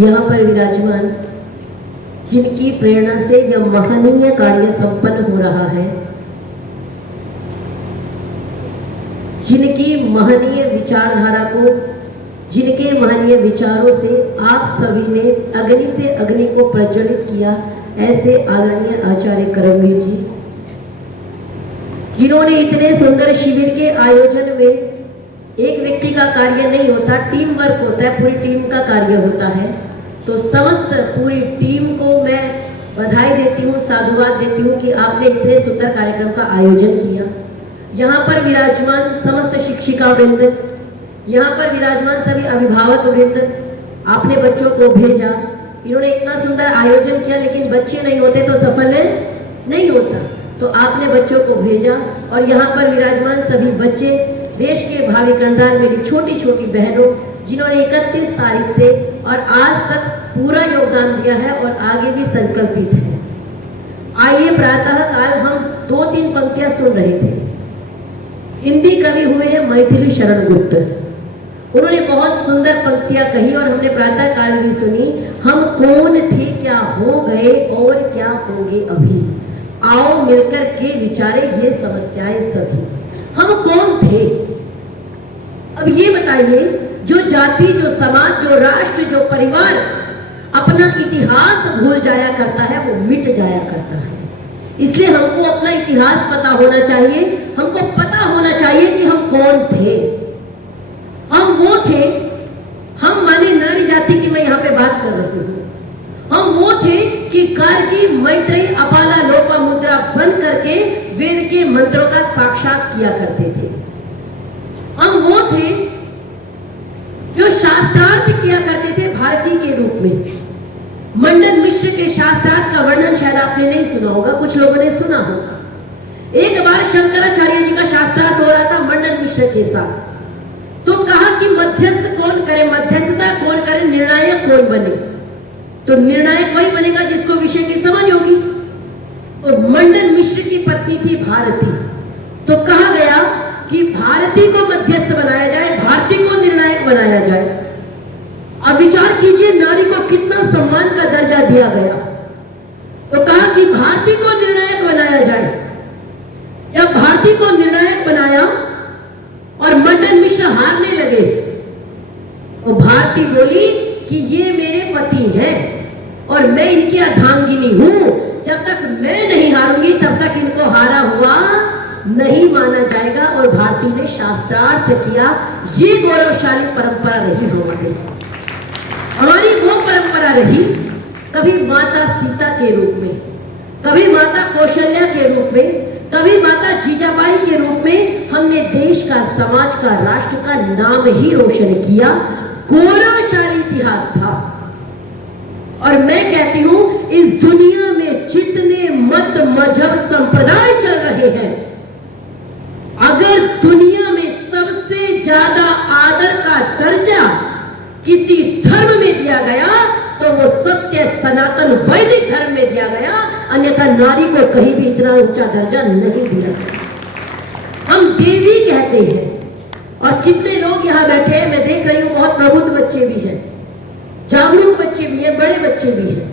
यहाँ पर विराजमान जिनकी प्रेरणा से यह महनीय कार्य संपन्न हो रहा है, जिनकी महनीय विचारधारा को, जिनके महनीय विचारों से आप सभी ने अग्नि से अग्नि को प्रज्वलित किया, ऐसे आदरणीय आचार्य करमवीर जी, जिन्होंने इतने सुंदर शिविर के आयोजन में, एक व्यक्ति का कार्य नहीं होता, टीम वर्क होता है, पूरी टीम का कार्य होता है। तो समस्त पूरी टीम को मैं बधाई देती हूँ, साधुवाद देती हूँ कि आपने इतने सुंदर कार्यक्रम का आयोजन किया। यहाँ पर विराजमान समस्त शिक्षिका वृंद, यहाँ पर विराजमान सभी अभिभावक वृंद, आपने बच्चों को भेजा, इन्होंने इतना सुंदर आयोजन किया, लेकिन बच्चे नहीं होते तो सफल नहीं होता, तो आपने बच्चों को भेजा। और यहाँ पर विराजमान सभी बच्चे, देश के भावी कर्णधार, मेरी छोटी छोटी बहनों, जिन्होंने 31 तारीख से और आज तक पूरा योगदान दिया है और आगे भी संकल्पित है। आइए, प्रातः काल हम 2-3 पंक्तियां सुन रहे थे। हिंदी कवि हुए हैं मैथिली शरण गुप्त, उन्होंने बहुत सुंदर पंक्तियां कही और हमने प्रातः काल भी सुनी। हम कौन थे, क्या हो गए और क्या होंगे अभी, आओ मिलकर के विचारे ये समस्याएं सभी। हम कौन थे? अब ये बताइए, जो जाति, जो समाज, जो राष्ट्र, जो परिवार अपना इतिहास भूल जाया करता है, वो मिट जाया करता है। इसलिए हमको अपना इतिहास पता होना चाहिए, हमको पता होना चाहिए कि हम कौन थे। हम वो थे, हम माने नारी जाति की मैं यहाँ पे बात कर रही हूँ, हम वो थे कि कार्की, मैत्रेयी, अपाला, लोपामुद्रा बन करके वेद के मंत्रों का साक्षात किया करते थे। हम वो थे जो शास्त्रार्थ किया करते थे भारती के रूप में। मंडन मिश्र के शास्त्रार्थ का वर्णन शायद आपने नहीं सुना होगा, कुछ लोगों ने सुना होगा। एक बार शंकराचार्य जी का शास्त्रार्थ हो रहा था मंडन मिश्र के साथ, तो कहा कि मध्यस्थ कौन करे, मध्यस्थता कौन करे, निर्णायक कौन बने। तो निर्णायक वही बनेगा जिसको विषय की समझ होगी। तो मंडन मिश्र की पत्नी थी भारती, तो कहा गया कि भारती को मध्यस्थ बनाया जाए, भारती को निर्णायक बनाया जाए। अब विचार कीजिए, नारी को कितना सम्मान का दर्जा दिया गया। तो कहा कि भारती को निर्णायक बनाया जाए। जब भारती को निर्णायक बनाया और मंडन मिश्र हारने लगे, तो भारती बोली कि ये मेरे पति हैं और मैं इनकी अर्धांगिनी हूं, जब तक मैं नहीं हारूंगी तब तक इनको हारा हुआ नहीं माना जाएगा। और भारती ने शास्त्रार्थ किया। ये गौरवशाली परंपरा रही हमारी वो परंपरा रही, कभी माता सीता के रूप में, कभी माता कौशल्या के रूप में, कभी माता जीजाबाई के रूप में हमने देश का, समाज का, राष्ट्र का नाम ही रोशन किया। गौरवशाली इतिहास था। और मैं कहती हूं, इस दुनिया में जितने मत, मजहब, संप्रदाय चल रहे हैं, अगर दुनिया में सबसे ज्यादा आदर का दर्जा किसी धर्म में दिया गया तो वो सत्य सनातन वैदिक धर्म में दिया गया, अन्यथा नारी को कहीं भी इतना ऊंचा दर्जा नहीं दिया। हम देवी कहते हैं, और कितने लोग यहाँ बैठे हैं, मैं देख रही हूँ बहुत प्रबुद्ध बच्चे भी हैं, जागरूक बच्चे भी हैं, बड़े बच्चे भी हैं।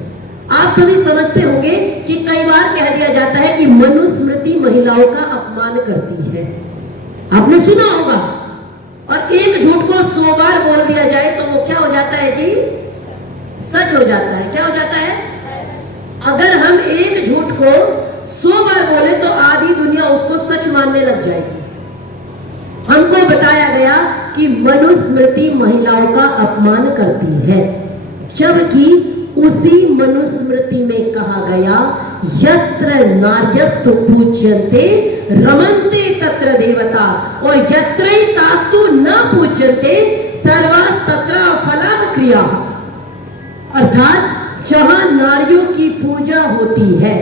आप सभी समझते होंगे कि कई बार कह दिया जाता है कि मनुस्मृति महिलाओं का अपमान करती है, आपने सुना होगा। और एक झूठ को 100 बार बोल दिया जाए तो वो क्या हो जाता है जी? सच हो जाता है। क्या हो जाता है? अगर हम एक झूठ को 100 बार बोले तो आधी दुनिया उसको सच मानने लग जाएगी। हमको बताया गया कि मनुस्मृति महिलाओं का अपमान करती है, जबकि उसी मनुस्मृति में कहा गया, यत्र नार्यस्तु पूज्यन्ते रमन्ते तत्र देवता, और यत्रैतास्तु न पूज्यन्ते सर्वास्तत्र फलाः क्रियाः। अर्थात जहां नारियों की पूजा होती है,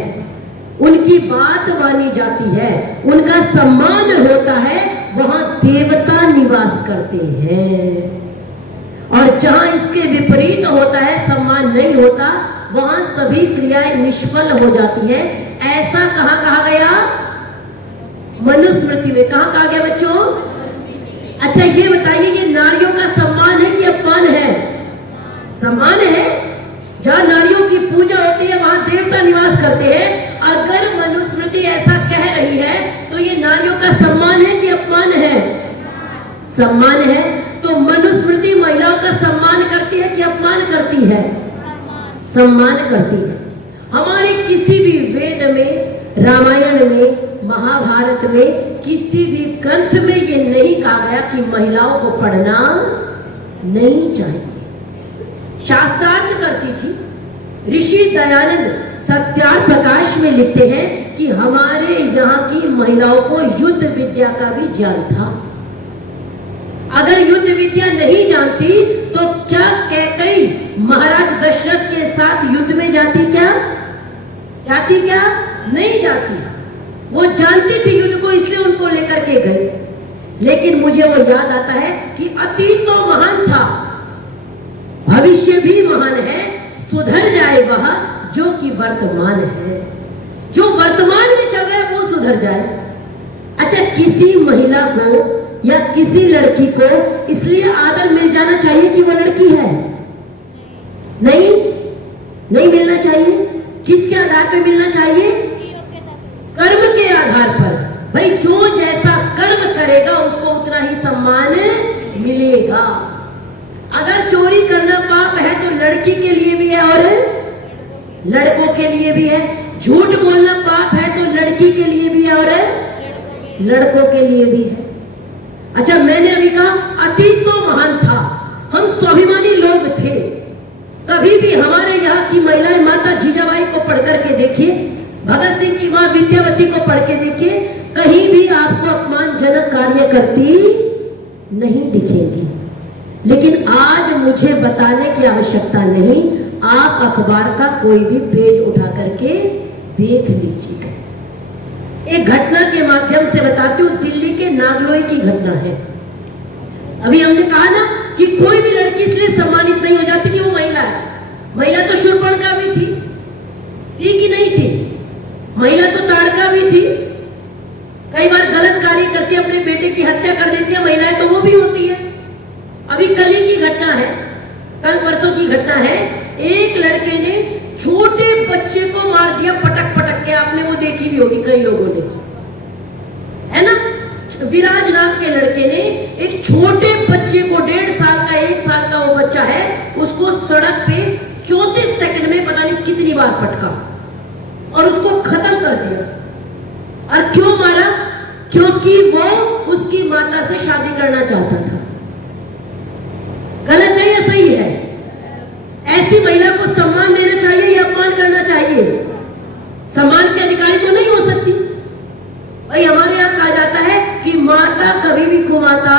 उनकी बात मानी जाती है, उनका सम्मान होता है, वहां देवता निवास करते हैं। और जहां इसके विपरीत होता है, सम्मान नहीं होता, वहां सभी क्रियाएं निष्फल हो जाती है। ऐसा कहां कहा गया? मनुस्मृति में। कहां कहा गया बच्चों? अच्छा ये बताइए, ये नारियों का सम्मान है कि अपमान है? सम्मान है। जहां नारियों की पूजा होती है वहां देवता निवास करते हैं। अगर मनुस्मृति ऐसा कह रही है तो ये नारियों का सम्मान है कि अपमान है? सम्मान है। तो मनुस्मृति महिलाओं का सम्मान करती है कि अपमान करती है? सम्मान करती है। हमारे किसी भी वेद में, रामायण में, महाभारत में, किसी भी ग्रंथ में ये नहीं कहा गया कि महिलाओं को पढ़ना नहीं चाहिए। शास्त्रार्थ करती थी। ऋषि दयानंद सत्यार्थ प्रकाश में लिखते हैं कि हमारे यहाँ की महिलाओं को युद्ध विद्या का भी ज्ञान था। अगर युद्ध विद्या नहीं जानती तो क्या कैकेयी महाराज दशरथ के साथ युद्ध में जाती क्या? जाती क्या? नहीं जाती। वो जानती थी युद्ध को, इसलिए उनको लेकर के गए। लेकिन मुझे वो याद आता है कि अतीत तो महान था, भविष्य भी महान है, सुधर जाए वह जो कि वर्तमान है। जो वर्तमान में चल रहा है वो सुधर जाए। अच्छा, किसी महिला को या किसी लड़की को इसलिए आदर मिल जाना चाहिए कि वो लड़की है? नहीं, नहीं मिलना चाहिए। किसके आधार पे मिलना चाहिए? कर्म के आधार पर। भाई जो जैसा कर्म करेगा उसको उतना ही सम्मान मिलेगा। अगर चोरी करना पाप है तो लड़की के लिए भी है और लड़कों के लिए भी है। झूठ बोलना पाप है तो लड़की के लिए भी है और लड़कों के लिए भी है। अच्छा, मैंने अभी कहा अतीत तो महान था, हम स्वाभिमानी लोग थे। कभी भी हमारे यहाँ की महिलाएं माता जीजाबाई को पढ़ करके देखिए, भगत सिंह की मां विद्यावती को पढ़ के देखिए, कहीं भी आपको अपमानजनक कार्य करती नहीं दिखेगी। लेकिन आज मुझे बताने की आवश्यकता नहीं, आप अखबार का कोई भी पेज उठा करके देख लीजिए। एक घटना के माध्यम से बताती हूँ, दिल्ली के नागलोई की घटना है। अभी हमने कहा ना कि कोई भी लड़की इसलिए सम्मानित नहीं हो जाती कि वो महिला है। महिला तो शूर्पणखा भी थी कि नहीं थी? महिला तो ताड़का भी थी। कई बार गलत कार्य करती, अपने बेटे की हत्या कर देती है महिलाएं, तो वो भी होती है। अभी कल ही की घटना है, कल परसों की घटना है। एक लड़के ने छोटे बच्चे को मार दिया पटक पटक के। आपने वो देखी भी होगी कई लोगों ने, है ना? विराज नाम के लड़के ने एक छोटे बच्चे को, 1.5 साल का, 1 साल का वो बच्चा है, उसको सड़क पे 34 सेकंड में पता नहीं कितनी बार पटका और उसको खत्म कर दिया। और क्यों मारा? क्योंकि वो उसकी माता से शादी करना चाहता था। गलत है या सही है? ऐसी महिला को सम्मान देना चाहिए या अपमान करना चाहिए? सम्मान के अधिकारी तो नहीं हो सकती। भाई हमारे यहाँ कहा जाता है कि माता कभी भी कुमाता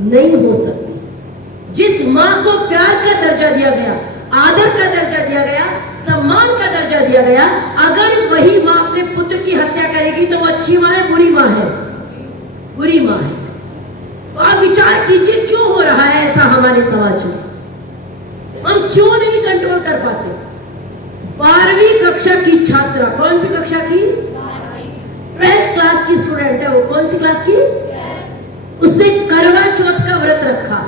नहीं हो सकती। जिस माँ को प्यार का दर्जा दिया गया, आदर का दर्जा दिया गया, सम्मान का दर्जा दिया गया, अगर वही माँ अपने पुत्र की हत्या करेगी तो वो अच्छी माँ है, बुरी माँ है? बुरी माँ है। तो आप विचार कीजिए क्यों हो रहा है ऐसा हमारे समाज में। हम क्यों नहीं कंट्रोल कर पाते? 12वीं कक्षा की छात्रा, कौन सी कक्षा की? 12th क्लास की स्टूडेंट है वो। कौन सी क्लास की? उसने करवा चौथ का व्रत रखा।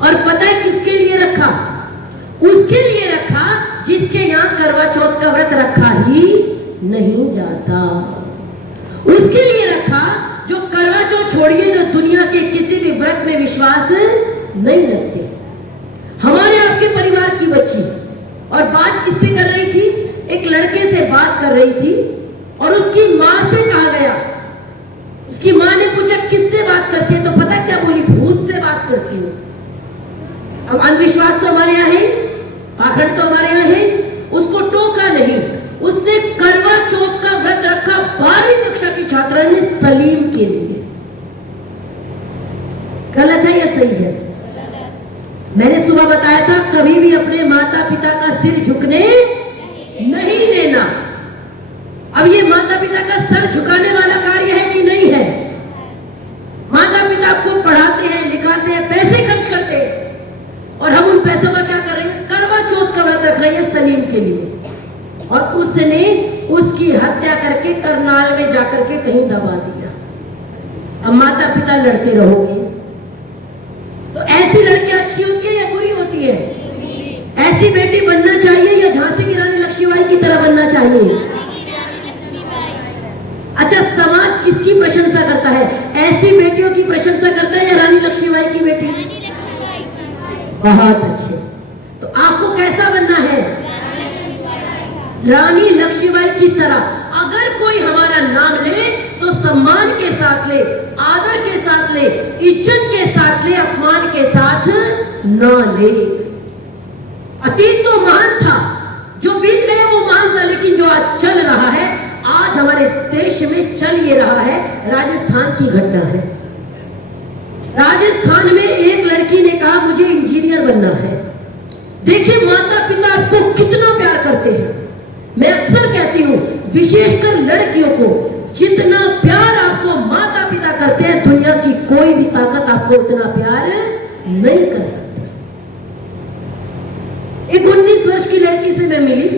और पता है किसके लिए रखा? उसके लिए रखा जिसके यहाँ करवा चौथ का व्रत रखा ही नहीं जाता। उसके लिए रखा जो करवा चौथ छोड़िए, जो दुनिया के किसी भी व्रत में विश्वास नहीं रखते। हमारे आपके परिवार की बच्ची, और बात किससे कर रही थी? एक लड़के से बात कर रही थी और उसकी माँ से कहा गया, उसकी माँ ने पूछा किससे बात करती है? तो पता क्या बोली? भूत से बात करती हूँ। अब अंधविश्वास तो हमारे यहाँ है, पाखंड तो हमारे यहाँ है। उसको टोका नहीं, उसने करवा चौथ का व्रत रखा 12वीं कक्षा की छात्रा ने सलीम के लिए। गलत है या सही है? मैंने सुबह बताया था कभी भी अपने माता पिता का सिर झुकने नहीं देना। अब ये माता पिता का सर झुकाने वाला कार्य है कि नहीं है? माता पिता आपको पढ़ाते हैं, लिखाते हैं, पैसे खर्च करते हैं, और हम उन पैसों का क्या कर रहे हैं? करवा चौथ का व्रत रख रहे हैं सलीम के लिए। और उसने उसकी हत्या करके करनाल में जाकर के कहीं दबा दिया। अब माता पिता लड़ते रहोगे। तो ऐसी लड़कियां अच्छी होती है या बुरी होती है? ऐसी बेटी बनना चाहिए या झांसी की रानी लक्ष्मीबाई की तरह बनना चाहिए? अच्छा, समाज किसकी प्रशंसा करता है? ऐसी बेटियों की प्रशंसा करता है या रानी लक्ष्मीबाई की बेटी? बहुत अच्छे। तो आपको कैसा बनना है? रानी लक्ष्मीबाई की तरह। अगर कोई हमारा नाम ले तो सम्मान के साथ ले, आदर के साथ ले, इज्जत के साथ ले, अपमान के साथ न ले। अतीत तो महान था, जो बीत गए वो महान था, लेकिन जो आज चल रहा है, आज हमारे देश में चल ये रहा है, राजस्थान की घटना है। राजस्थान में एक लड़की ने कहा मुझे इंजीनियर बनना है। देखिए माता पिता आपको कितना प्यार करते हैं। मैं अक्सर कहती हूँ, विशेषकर लड़कियों को, जितना प्यार आपको माता पिता करते हैं, दुनिया की कोई भी ताकत आपको उतना प्यार नहीं कर सकती। एक 19 वर्ष की लड़की से मैं मिली।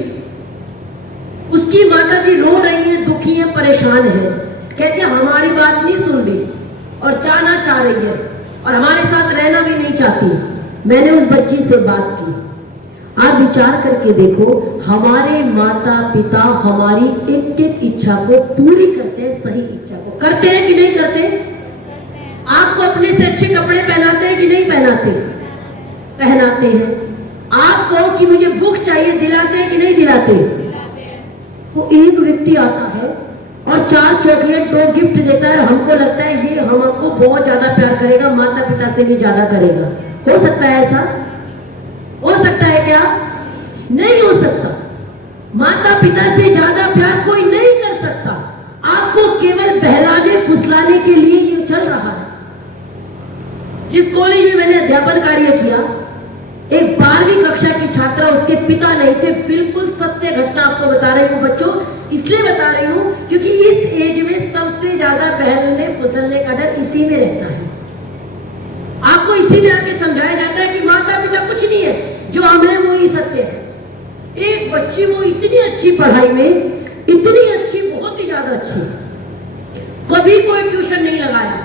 उसकी माताजी रो रही है, दुखी है, परेशान है। कहते हमारी बात नहीं सुन रही और जाना चाह रही है और हमारे साथ रहना भी नहीं चाहती। मैंने उस बच्ची से बात की। आप विचार करके देखो, हमारे माता पिता हमारी एक एक इच्छा को पूरी करते हैं, सही इच्छा को करते हैं कि नहीं करते? आपको अपने से अच्छे कपड़े पहनाते हैं कि नहीं पहनाते? पहनाते हैं। आपको कि मुझे बुक चाहिए दिलाते हैं कि नहीं दिलाते? वो एक व्यक्ति आता है और 4 चॉकलेट 2 गिफ्ट देता है, हमको लगता है ये हमको बहुत ज्यादा प्यार करेगा, माता पिता से भी ज्यादा करेगा। हो सकता है ऐसा? हो सकता है क्या? नहीं हो सकता। माता पिता से ज्यादा प्यार कोई नहीं कर सकता। आपको केवल बहलाने फुसलाने के लिए ये चल रहा है। जिस कॉलेज में मैंने अध्यापन कार्य किया, एक 12वीं कक्षा की छात्रा, उसके पिता नहीं थे। बिल्कुल सत्य घटना आपको बता रही हूँ बच्चों, इसलिए बता रही हूँ क्योंकि इस एज में सबसे ज्यादा बहलने फुसलने का डर इसी में रहता है। आपको इसी में आके समझाया जाता है कि माता पिता कुछ नहीं है, जो हम हैं वो ही सत्य है। एक बच्ची वो इतनी अच्छी पढ़ाई में, इतनी अच्छी, बहुत ही ज्यादा अच्छी, कभी कोई ट्यूशन नहीं लगाया।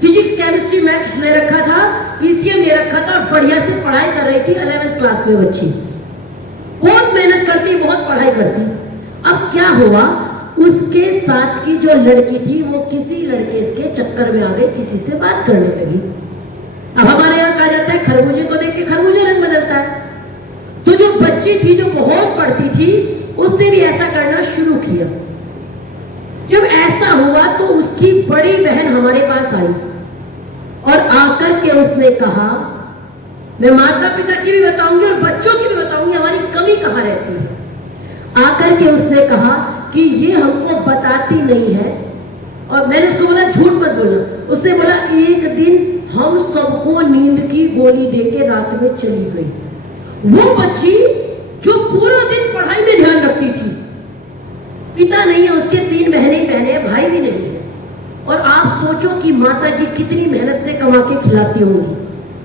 फिजिक्स केमिस्ट्री मैथ्स ले रखा था, पीसीएम ले रखा था और बढ़िया से पढ़ाई कर रही थी। 11th क्लास में बच्ची बहुत मेहनत करती, बहुत पढ़ाई करती। अब क्या हुआ, उसके साथ की जो लड़की थी वो किसी लड़के के चक्कर में आ गई, किसी से बात करने लगी। अब हमारे यहाँ कहा जाता है खरबूजे को देख के खरबूजा रंग बदलता है। तो जो बच्ची थी जो बहुत पढ़ती थी, उसने भी ऐसा करना शुरू किया। जब ऐसा हुआ तो उसकी बड़ी बहन हमारे पास आई और आकर के उसने कहा, मैं माता पिता की भी बताऊंगी और बच्चों की भी बताऊंगी हमारी कमी कहाँ रहती है। आकर के उसने कहा कि ये हमको बताती नहीं है। और मैंने उसको बोला झूठ मत बोलना। उसने बोला एक दिन हम सबको नींद की गोली देके रात में चली गई। वो बच्ची जो पूरा दिन पढ़ाई में ध्यान रखती थी, पिता नहीं है, उसके 3 बहनें हैं, भाई भी नहीं है। और आप सोचो कि माताजी कितनी मेहनत से कमा के खिलाती होंगी।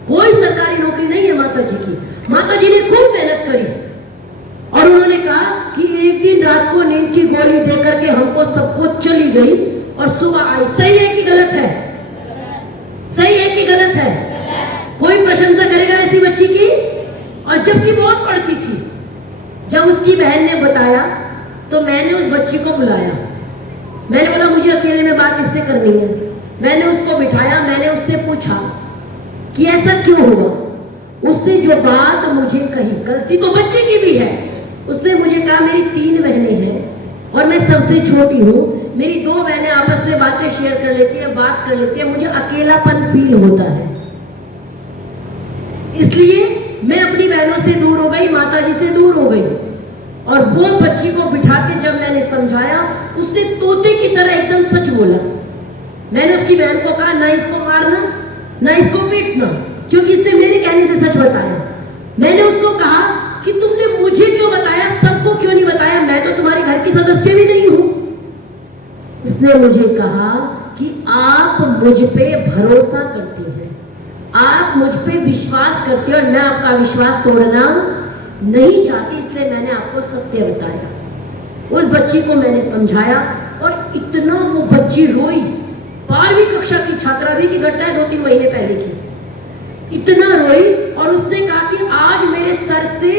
कोई सरकारी नौकरी नहीं है माताजी की। माताजी ने खूब मेहनत करी और उन्होंने कहा कि एक दिन रात को नींद की गोली दे करके हमको सबको चली गई और सुबह आई। सही है कि गलत है? सही है कि गलत है? कोई प्रशंसा करेगा ऐसी बच्ची की? और जबकि बहुत पढ़ती थी। जब उसकी बहन ने बताया तो मैंने उस बच्ची को बुलाया। मैंने बोला मुझे अकेले में बात किससे करनी है। मैंने उसको बिठाया, मैंने उससे पूछा कि ऐसा क्यों हुआ। उसने जो बात मुझे कही, गलती तो बच्चे की भी है, उसने मुझे कहा मेरी 3 बहनें हैं और मैं सबसे छोटी हूँ। मेरी 2 बहनें आपस में बातें शेयर कर लेती है, बात कर लेती है, मुझे अकेलापन फील होता है, इसलिए मैं अपनी बहनों से दूर हो गई, माताजी से दूर हो गई। और वो बच्ची को बिठा के जब मैंने समझाया, उसने तोते की तरह एकदम सच बोला। मैंने उसकी बहन को कहा ना इसको मारना ना इसको पीटना, क्योंकि इसने मेरे कहने से सच बताया। मैंने उसको कहा कि तुमने मुझे क्यों बताया, सबको क्यों नहीं बताया, मैं तो तुम्हारे घर की सदस्य भी नहीं हूं। उसने मुझे कहा कि आप मुझ पे भरोसा करती हैं, आप मुझ पे विश्वास करते हो और मैं आपका विश्वास तोड़ना नहीं चाहती, इसलिए मैंने आपको सत्य बताया। उस बच्ची को मैंने समझाया और इतना वो बच्ची रोई। 12वीं कक्षा की छात्रा भी की घटना है, 2-3 महीने पहले की। इतना रोई और उसने कहा कि आज मेरे सर से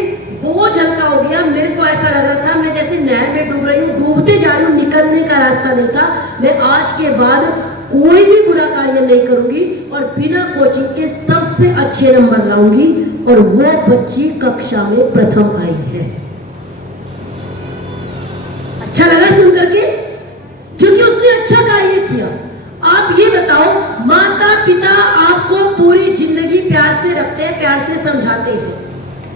ऐसा लग रहा था मैं जैसे नहर में डूब रही हूँ, डूबते जा रही हूँ, निकलने का रास्ता नहीं था। मैं आज के बाद कोई भी बुरा कार्य नहीं करूंगी और बिना कोचिंग के सबसे अच्छे नंबर लाऊंगी। और वो बच्ची कक्षा में प्रथम आई है। अच्छा लगा सुन करके, क्योंकि उसने अच्छा कार्य किया। आप ये बताओ, माता पिता आपको पूरी जिंदगी प्यार से रखते हैं, प्यार से समझाते हैं।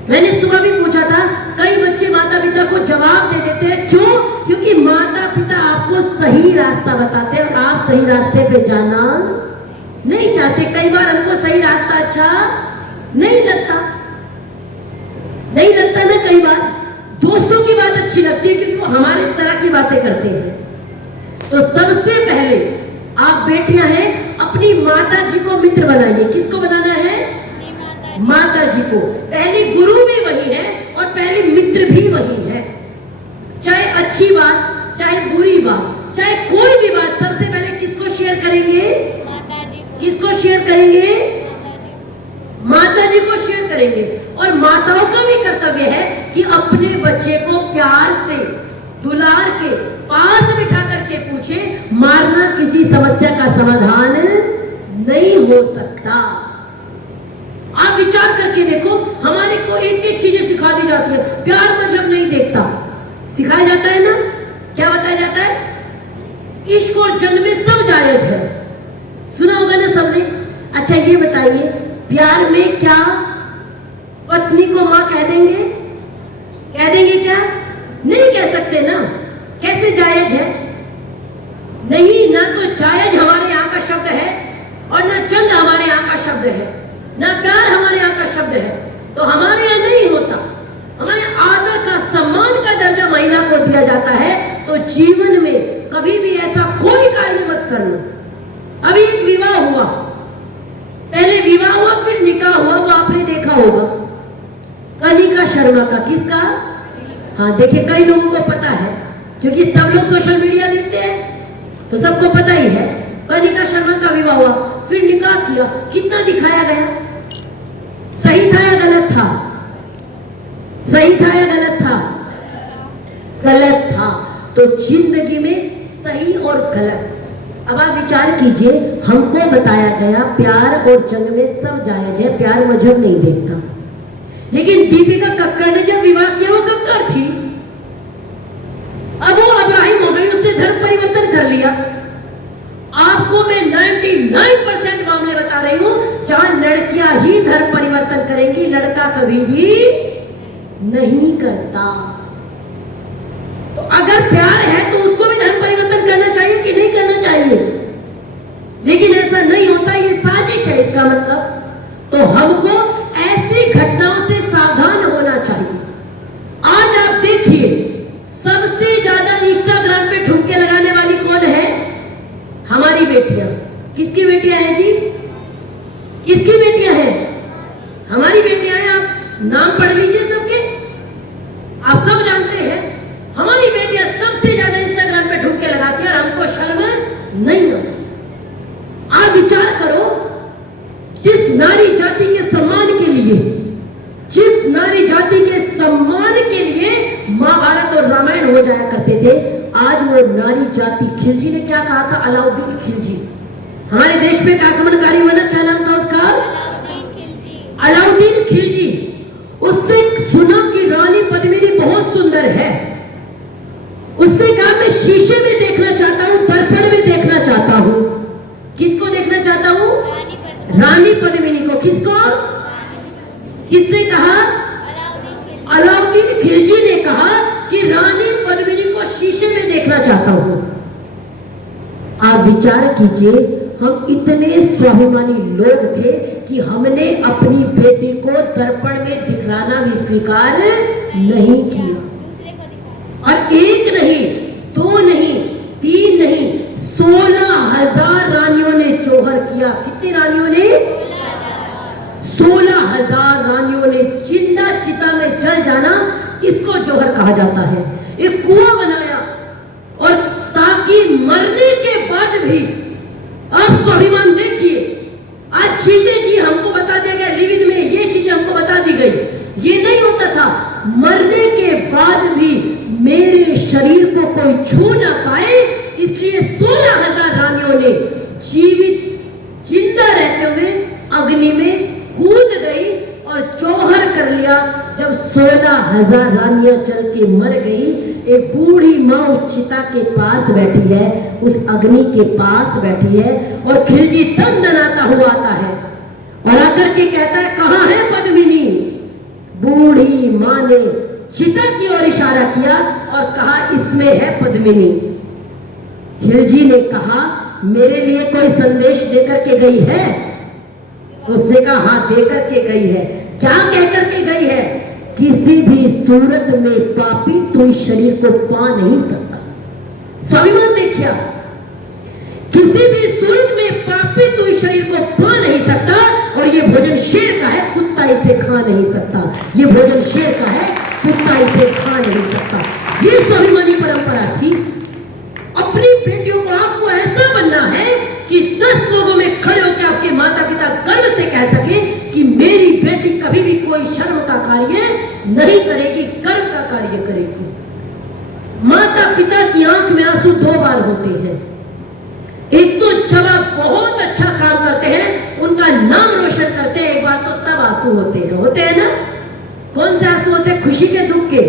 मैंने सुबह भी पूछा था, कई बच्चे माता पिता को जवाब दे देते हैं, क्यों? क्योंकि माता पिता आपको सही रास्ता बताते हैं और आप सही रास्ते पे जाना नहीं चाहते। कई बार हमको सही रास्ता अच्छा नहीं लगता ना। कई बार दोस्तों की बात अच्छी लगती है क्योंकि वो हमारे तरह की बातें करते हैं। तो सबसे पहले आप बेटियां हैं, अपनी माता जी को मित्र बनाइए। किसको बनाना है? माता जी को। पहली गुरु भी वही है और पहली मित्र भी वही है। चाहे अच्छी बात, चाहे बुरी बात, चाहे कोई भी बात, सबसे पहले किसको शेयर करेंगे? किसको शेयर करेंगे? माता जी को शेयर करेंगे। और माताओं का भी कर्तव्य है कि अपने बच्चे को प्यार से, दुलार के पास बिठा करके पूछे। मारना किसी समस्या का समाधान नहीं हो सकता। आप विचार करके देखो, हमारे को एक एक चीजें सिखा दी जाती है। प्यार मजहब नहीं देखता, सिखाया जाता है ना। क्या बताया जाता है? इश्क और जंग में सब जायज है। सुना होगा ना सबने। अच्छा ये बताइए, प्यार में क्या पत्नी को मां कह देंगे? कह देंगे क्या? नहीं कह सकते ना। कैसे जायज है? नहीं, ना तो जायज हमारे यहाँ का शब्द है और ना जंग हमारे यहाँ का शब्द है, ना प्यार हमारे यहाँ का शब्द है। तो हमारे यहाँ नहीं होता। हमारे आदर का, सम्मान का दर्जा महिला को दिया जाता है। तो जीवन में कभी भी ऐसा कोई कार्य मत करना। अभी एक विवाह हुआ, पहले विवाह हुआ फिर निकाह हुआ, वो आपने देखा होगा, कनिका शर्मा का। किसका? हाँ देखिए, कई लोगों को पता है क्योंकि सब लोग सोशल मीडिया देखते हैं तो सबको पता ही है। कनिका शर्मा का विवाह हुआ, फिर निकाह किया। कितना दिखाया गया? सही था या गलत था? सही था या गलत था? गलत था। तो जिंदगी में सही और गलत। अब आप विचार कीजिए, हमको बताया गया प्यार और जंग में सब जायज है, प्यार मजहब नहीं देखता। लेकिन दीपिका कक्कड़ ने जब विवाह किया, वो कक्कड़ थी, अब वो अब्राहिम हो गई, उसने धर्म परिवर्तन कर लिया। आपको मैं 99% मामले बता रही हूं जहां लड़कियां ही धर्म परिवर्तन करेंगी, लड़का कभी भी नहीं करता। तो अगर प्यार है तो उसको भी धर्म परिवर्तन करना चाहिए कि नहीं करना चाहिए? लेकिन ऐसा नहीं होता, ये साजिश है इसका मतलब। तो हमको ऐसी घटनाओं से सावधान होना चाहिए। आज आप देखिए, सबसे ज्यादा इंस्टाग्राम पे ठुमके लगाने वाली कौन है? हमारी बेटियां। किसकी बेटियां हैं जी? किसकी बेटियां हैं? हमारी बेटियां हैं। आप नाम पढ़ लीजिए सबके, आप सब जानते हैं। हमारी बेटियां सबसे ज्यादा इंस्टाग्राम पे ठुमके लगाती है और हमको शर्म नहीं आती। आप विचार करो, जिस नारी जाति के सम्मान के लिए, जिस नारी जाति के सम्मान के लिए महाभारत और रामायण हो जाया करते थे, आज वो नारी जाति, खिलजी ने क्या कहा था? अलाउद्दीन खिलजी, हमारे देश में एक आक्रमणकारी हुआ ना, क्या नाम था उसका? अलाउद्दीन खिलजी। उसने सुना कि रानी पद्मिनी बहुत सुंदर है। उसने कहा मैं शीशे में देखना चाहता हूं, दर्पण में देखना चाहता हूं। किसको देखना चाहता हूं? रानी पद्मिनी को। किसको? किसने कहा? अलाउद्दीन खिलजी ने कहा कि रानी पद्मिनी को शीशे में देखना चाहता हूं। आप विचार कीजिए, हम इतने स्वाभिमानी लोग थे कि हमने अपनी बेटी को दर्पण में दिखलाना भी स्वीकार नहीं किया। और एक नहीं, दो नहीं, तीन नहीं, 16,000 रानियों ने जौहर किया। कितनी रानियों ने? 16,000 रानियों ने जिंदा चिता में जल जाना, इसको जौहर कहा जाता है। एक कुआं बनाया और ताकि मरने के बाद भी, आप स्वाभिमान देखिए, आज चीते जी हमको बता दिया गया, लिविंग में ये चीजें हमको बता दी गई, ये नहीं होता था। मरने के बाद भी मेरे शरीर को कोई छू ना पाए, इसलिए 16,000 रानियों ने जीवित जिंदा रहते हुए अग्नि में कूद गई और चौहर कर लिया। जब 16,000 रानियां चल के मर गई, एक बूढ़ी माँ उस चिता के पास बैठी है, उस अग्नि के पास बैठी है, और खिलजी दंदनाता हुआ आता है और आकर के कहता है, कहाँ है पद्मिनी? बूढ़ी माँ ने चिता की ओर इशारा किया और कहा, इसमें है पद्मिनी। खिलजी ने कहा, मेरे लिए कोई संदेश देकर के गई है? उसने कहा, हाँ देकर के गई है। क्या कहकर के गई है? किसी भी सूरत में पापी तो इस शरीर को पा नहीं सकता। स्वाभिमान देखिए, किसी भी सूरत में पापी तो इस शरीर को पा नहीं सकता, और ये भोजन शेर का है, कुत्ता इसे खा नहीं सकता। ये भोजन शेर का है, कुत्ता इसे खा नहीं सकता। ये स्वाभिमानी परंपरा थी। अपनी बेटियों को आपको ऐसा बनना है कि 10 लोगों में खड़े होकर आपके माता पिता गर्व से कह सके कि मेरी बेटी कभी भी कोई शर्म का कार्य नहीं करेगी, कर्म का कार्य करेगी। माता पिता की आंख में आंसू 2 बार होते हैं। एक तो जब आप बहुत अच्छा काम करते हैं, उनका नाम रोशन करते हैं, एक बार तो तब आंसू होते हैं ना। कौन से आंसू होते हैं? खुशी के, दुख के?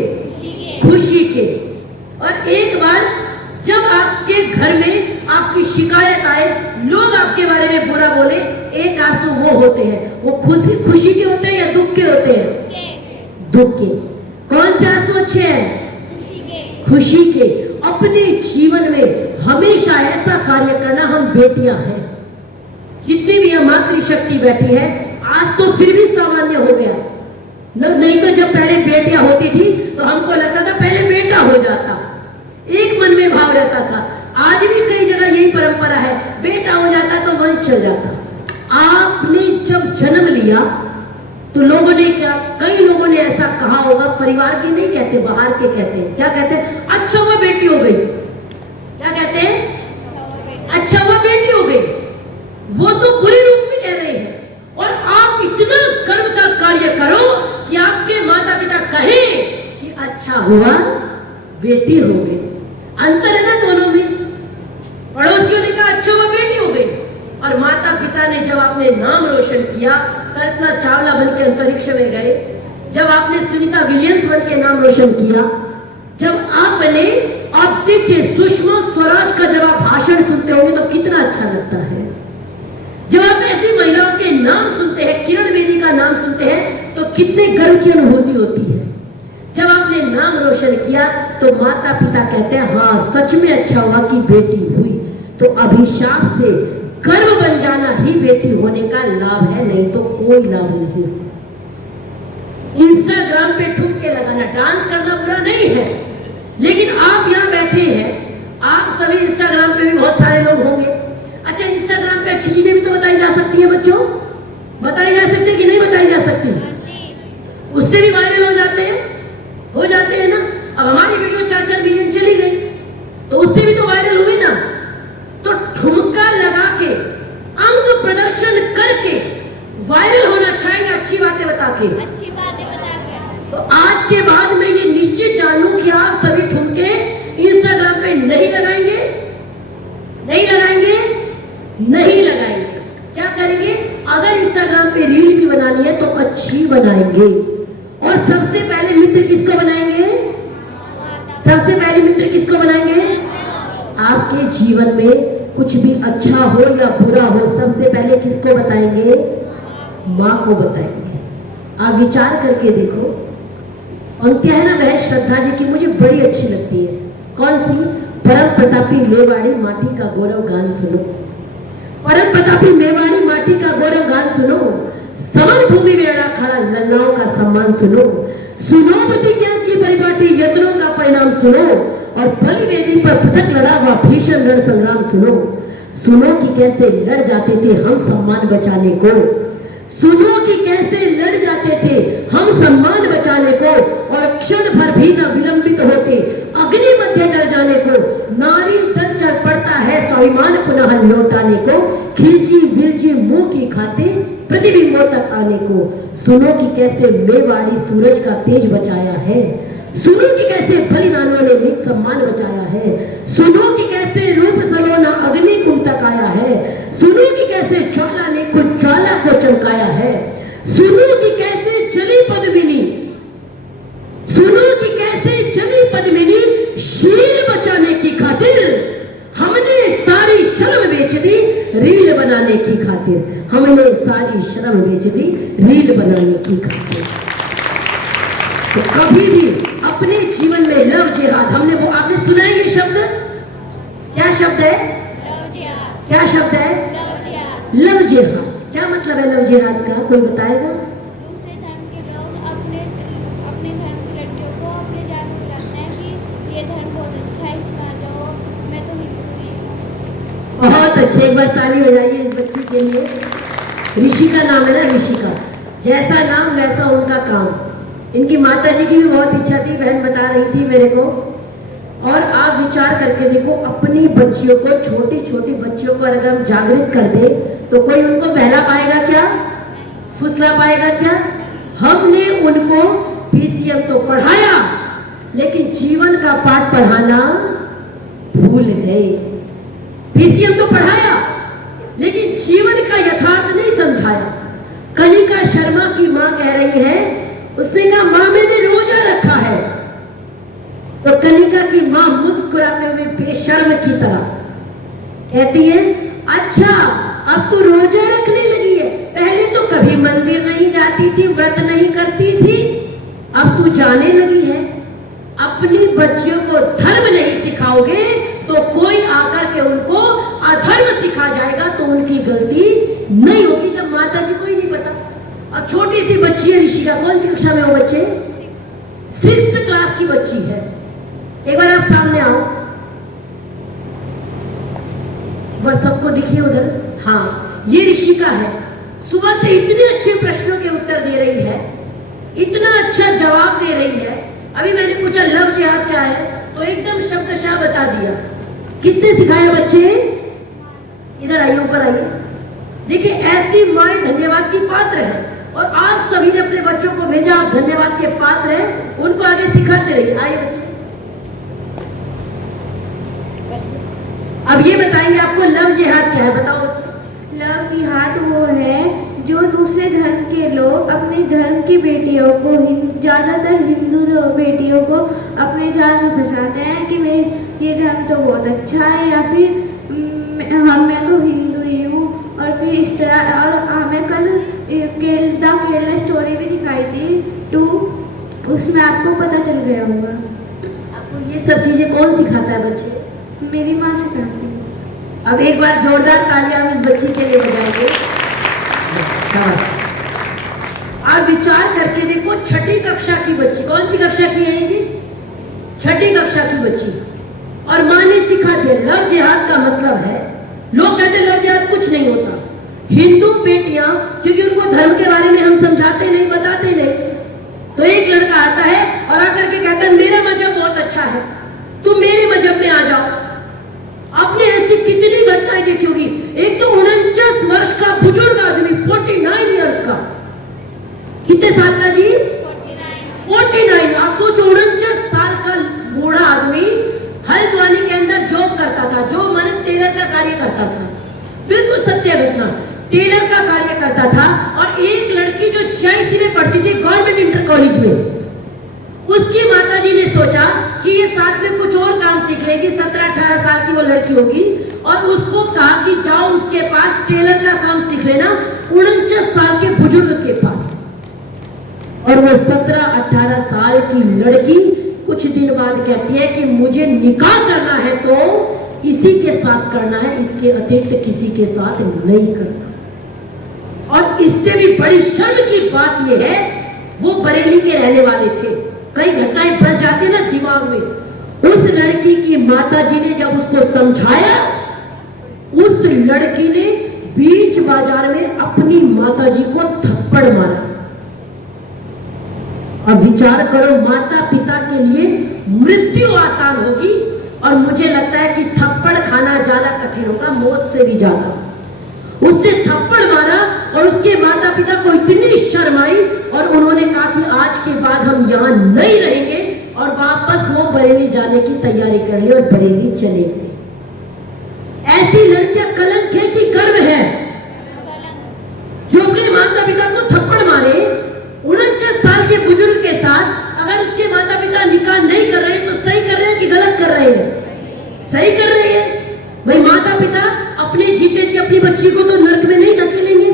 खुशी के। और एक बार जब आपके घर में आपकी शिकायत आए, लोग आपके बारे में बुरा बोले, एक आंसू वो होते हैं। वो खुशी के होते हैं या दुख के होते हैं? दुख के। कौन से आंसू अच्छे हैं? खुशी के। अपने जीवन में हमेशा ऐसा कार्य करना, हम बेटियां हैं, जितनी भी मातृशक्ति बैठी है, आज तो फिर भी सामान्य हो गया, नहीं तो जब पहले बेटियां होती थी तो हमको लगता था पहले बेटा हो जाता, एक मन में भाव रहता था। आज भी कई जगह यही परंपरा है, बेटा हो जाता तो वंश चल जाता। आपने जब जन्म लिया तो लोगों ने क्या, कई लोगों ने ऐसा कहा होगा, परिवार के नहीं कहते, बाहर के कहते हैं। क्या कहते हैं? अच्छा हुआ बेटी हो गई। क्या कहते हैं? अच्छा हुआ बेटी हो गई। वो तो बुरे रूप में कह रहे हैं। और आप इतना गर्व का कार्य करो कि आपके माता पिता कहें कि अच्छा हुआ बेटी हो गई। अंतर है ना दोनों में। पड़ोसियों ने कहा अच्छा हुआ बेटी हो गई, और माता पिता ने जब आपने नाम रोशन किया, कल्पना चावला बन के अंतरिक्ष में गए, जब आपने सुनीता विलियम्स बन के नाम रोशन किया, जब आपने, आप देखिए सुषमा स्वराज का जब आप भाषण सुनते होंगे तो कितना अच्छा लगता है। जब आप ऐसी महिलाओं के नाम सुनते हैं, किरण बेदी का नाम सुनते हैं, तो कितने गर्व की अनुभूति होती है। जब आपने नाम रोशन किया तो माता पिता कहते हैं हाँ सच में अच्छा हुआ कि बेटी हुई। तो अभिशाप से गर्व बन जाना ही बेटी होने का लाभ है, नहीं तो कोई लाभ नहीं। इंस्टाग्राम पे ठुमके लगाना, डांस करना बुरा नहीं है, लेकिन आप यहाँ बैठे हैं, आप सभी इंस्टाग्राम पे भी बहुत सारे लोग होंगे। अच्छा, इंस्टाग्राम पे अच्छी चीजें भी तो बताई जा सकती है बच्चों, बताई जा सकती है कि नहीं बताई जा सकती? उससे भी वायरल हो जाते हैं ना। अब हमारी वीडियो 4-4 मिलियन चली गई तो उससे भी तो वायरल हुई ना। तो ठुमका लगा के, अंग प्रदर्शन करके वायरल होना चाहिए, अच्छी बातें बता के। तो आज के बाद मैं ये निश्चित जानूं कि आप सभी ठुमके इंस्टाग्राम पे नहीं लगाएंगे, नहीं लगाएंगे, नहीं लगाएंगे। क्या करेंगे? अगर इंस्टाग्राम पे रील भी बनानी है तो अच्छी बनाएंगे। और सबसे पहले मित्र किसको बनाएंगे? सबसे पहले मित्र किसको बनाएंगे? आपके जीवन में कुछ भी अच्छा हो या बुरा हो, सबसे पहले किसको बताएंगे? माँ को बताएंगे। आप विचार करके देखो। अंत्या है ना, वह श्रद्धा जी की मुझे बड़ी अच्छी लगती है। कौन सी? परम प्रतापी मेवाड़ी माटी का गौरव गान सुनो। परम प्रतापी मेवाड़ी माटी का गौरव गान सुनो। समर भूमि में अड़ा खड़ा लल्लाओं का सम्मान सुनो। सुनो प्रतिज्ञा की परिपाटी यत्नों का परिणाम सुनो। और बलि वेदी पर पृथक लड़ा हुआ भीषण रण संग्राम सुनो। सुनो कि कैसे लड़ जाते थे हम सम्मान बचाने को। सुनो कि कैसे लड़ जाते थे हम सम्मान बचाने को। और क्षण भर भी न विलंबित होते अग्नि मध्य जल जाने को। नारी दल चल पड़ता है स्वाभिमान पुनः लौटाने को। खिलजी विलजी मुंह की खाते प्रतिबिंबों तक आने को। सुनो कि कैसे मेवाड़ी सूरज का तेज बचाया है। सुनो कि कैसे बलिदानों ने निज सम्मान बचाया है, सुनो कि कैसे रूप सलोना अग्नि कुंड तक आया है, सुनो कि कैसे ज्वाला ने खुद ज्वाला को चमकाया है, सुनो कि कैसे चली पद्मिनी, सुनो कि कैसे चली पद्मिनी शील बचाने की खातिर, हमने सारी शर्म बेच दी रील बनाने की खातिर, हमने सारी शर्म बेच दी रील बनाने की खातिर। तो कभी भी अपने जीवन में लव जिहाद, हमने वो आपने सुना है ये शब्द, क्या शब्द है, क्या शब्द है, लव जिहाद। क्या मतलब है लव जिहाद का, कोई बताएगा? दूसरे धर्म के लोग अपने धर्म की लड़कियों को अपने जान में रखते हैं कि ये धर्म बहुत अच्छा है, इसमें आ जाओ, मैं तो हिंदू ही हूँ। बहुत अच्छे, एक बार ताली हो जाइए इस बच्ची के लिए। ऋषि का नाम है ना, ऋषिका, जैसा नाम वैसा उनका काम। इनकी माता जी की भी बहुत इच्छा थी, बहन बता रही थी मेरे को। और आप विचार करके देखो, अपनी बच्चियों को, छोटी छोटी बच्चियों को अगर हम जागृत कर दे तो कोई उनको बहला पाएगा क्या, फुसला पाएगा क्या? हमने उनको पीसीएम तो पढ़ाया लेकिन जीवन का पाठ पढ़ाना भूल गए। पीसीएम तो पढ़ाया लेकिन जीवन का यथार्थ नहीं समझाया। कनिका शर्मा की मां कह रही है, उसने कहा मां मैंने रोजा रखा है, तो कनिका की मां मुस्कुराते हुए बेशर्म की तरह कहती है, अच्छा अब तू रोजा रखने लगी है, पहले तो कभी मंदिर नहीं जाती थी, व्रत नहीं करती थी, अब तू जाने लगी है। अपनी बच्चियों को धर्म नहीं सिखाओगे तो कोई आकर के उनको अधर्म सिखा जाएगा, तो उनकी गलती नहीं होगी। जब माता जी को ही नहीं पता। अब छोटी सी बच्ची है ऋषिका, कौन सी कक्षा में हो बच्चे? 6th क्लास की बच्ची है। एक बार आप सामने आओ, और सबको दिखिए उधर। हाँ, ये ऋषिका है। सुबह से इतने अच्छे प्रश्नों के उत्तर दे रही है, इतना अच्छा जवाब दे रही है। अभी मैंने पूछा लव जिहाद क्या है, तो एकदम शब्दशः बता दिया। किसने सिखाया बच्चे? इधर आइए, ऊपर आइए। देखिए, ऐसी माएं धन्यवाद की पात्र है, और आप सभी ने अपने बच्चों को भेजा, आप धन्यवाद के पात्र हैं, उनको आगे सिखाते रहिए। आइए बच्चे, अब ये बताएंगे आपको लव जिहाद क्या है, बताओ बच्चे। लव जिहाद वो है जो दूसरे धर्म के लोग अपने धर्म की बेटियों को, ज़्यादातर हिंदू बेटियों को अपने जाल में फंसाते हैं कि ये धर्म तो बहुत अच्छा है, या फिर मैं तो हिंदू ही हूँ, और फिर इस तरह। और हमें कल केरला स्टोरी भी दिखाई थी 2, उसमें आपको पता चल गया होगा। आपको ये सब चीजें कौन सिखाता है बच्चे? मेरी माँ सिखाती है। अब एक बार जोरदार तालियां हम इस बच्ची के लिए बजाएंगे। आप विचार करके देखो, 6ठी कक्षा की बच्ची, कौन सी कक्षा की है जी? 6ठी कक्षा की बच्ची, और माँ ने सिखा दिया लव जिहाद का मतलब है। लोग कहते लव जिहाद कुछ नहीं होता। हिंदू बेटियां, क्योंकि उनको धर्म के बारे में हम समझाते नहीं, बताते नहीं, तो एक लड़का आता है और आकर के कहता है मेरा मजहब बहुत अच्छा है, तुम मेरे मजहब में आ जाओ। आपने ऐसी कितनी घटनाएं देखी होगी। एक तो 49 वर्ष का बुजुर्ग आदमी, 49 इयर्स का, कितने साल का जी? 49। आप सोचो, 49 साल का बूढ़ा आदमी हल्द्वानी के अंदर जॉब करता था, जो माने टेलर का कार्य करता था। बिल्कुल सत्य घटना, टेलर का कार्य करता था। और एक लड़की जो 86 में पढ़ती थी गवर्नमेंट इंटर कॉलेज में, उसकी माताजी ने सोचा कि ये साथ में कुछ और काम सीख लेगी। 17-18 साल की वो लड़की होगी, और उसको कहा कि जाओ उसके पास टेलर का काम सीख लेना, 49 साल के बुजुर्ग के पास। और वो 17-18 साल की लड़की कुछ दिन बाद कहती है कि मुझे निकाह करना है तो इसी के साथ करना है, इसके अतिरिक्त किसी के साथ नहीं करना। और इससे भी बड़ी शर्म की बात यह है, वो बरेली के रहने वाले थे। कई घटनाएं बस जाती है ना दिमाग में। उस लड़की की माताजी ने जब उसको समझाया, उस लड़की ने बीच बाजार में अपनी माताजी को थप्पड़ मारा। अब विचार करो, माता पिता के लिए मृत्यु आसान होगी, और मुझे लगता है कि थप्पड़ खाना ज्यादा कठिन होगा, मौत से भी ज्यादा। उसने थप्पड़ मारा और उसके माता पिता को इतनी शर्म आई और उन्होंने कहा कि आज के बाद हम यहाँ नहीं रहेंगे, और वापस वो बरेली जाने की तैयारी कर ली और बरेली चले गए। ऐसी लड़कियां कलंक है कि गर्व है, जो अपने माता पिता को थप्पड़ मारे 49 साल के बुजुर्ग के साथ। अगर उसके माता पिता निकाह नहीं कर रहे हैं तो सही कर रहे हैं कि गलत कर रहे हैं? सही कर रहे हैं। भाई माता पिता अपने जीते जी अपनी बच्ची को तो नर्क में नहीं धकेलेंगे,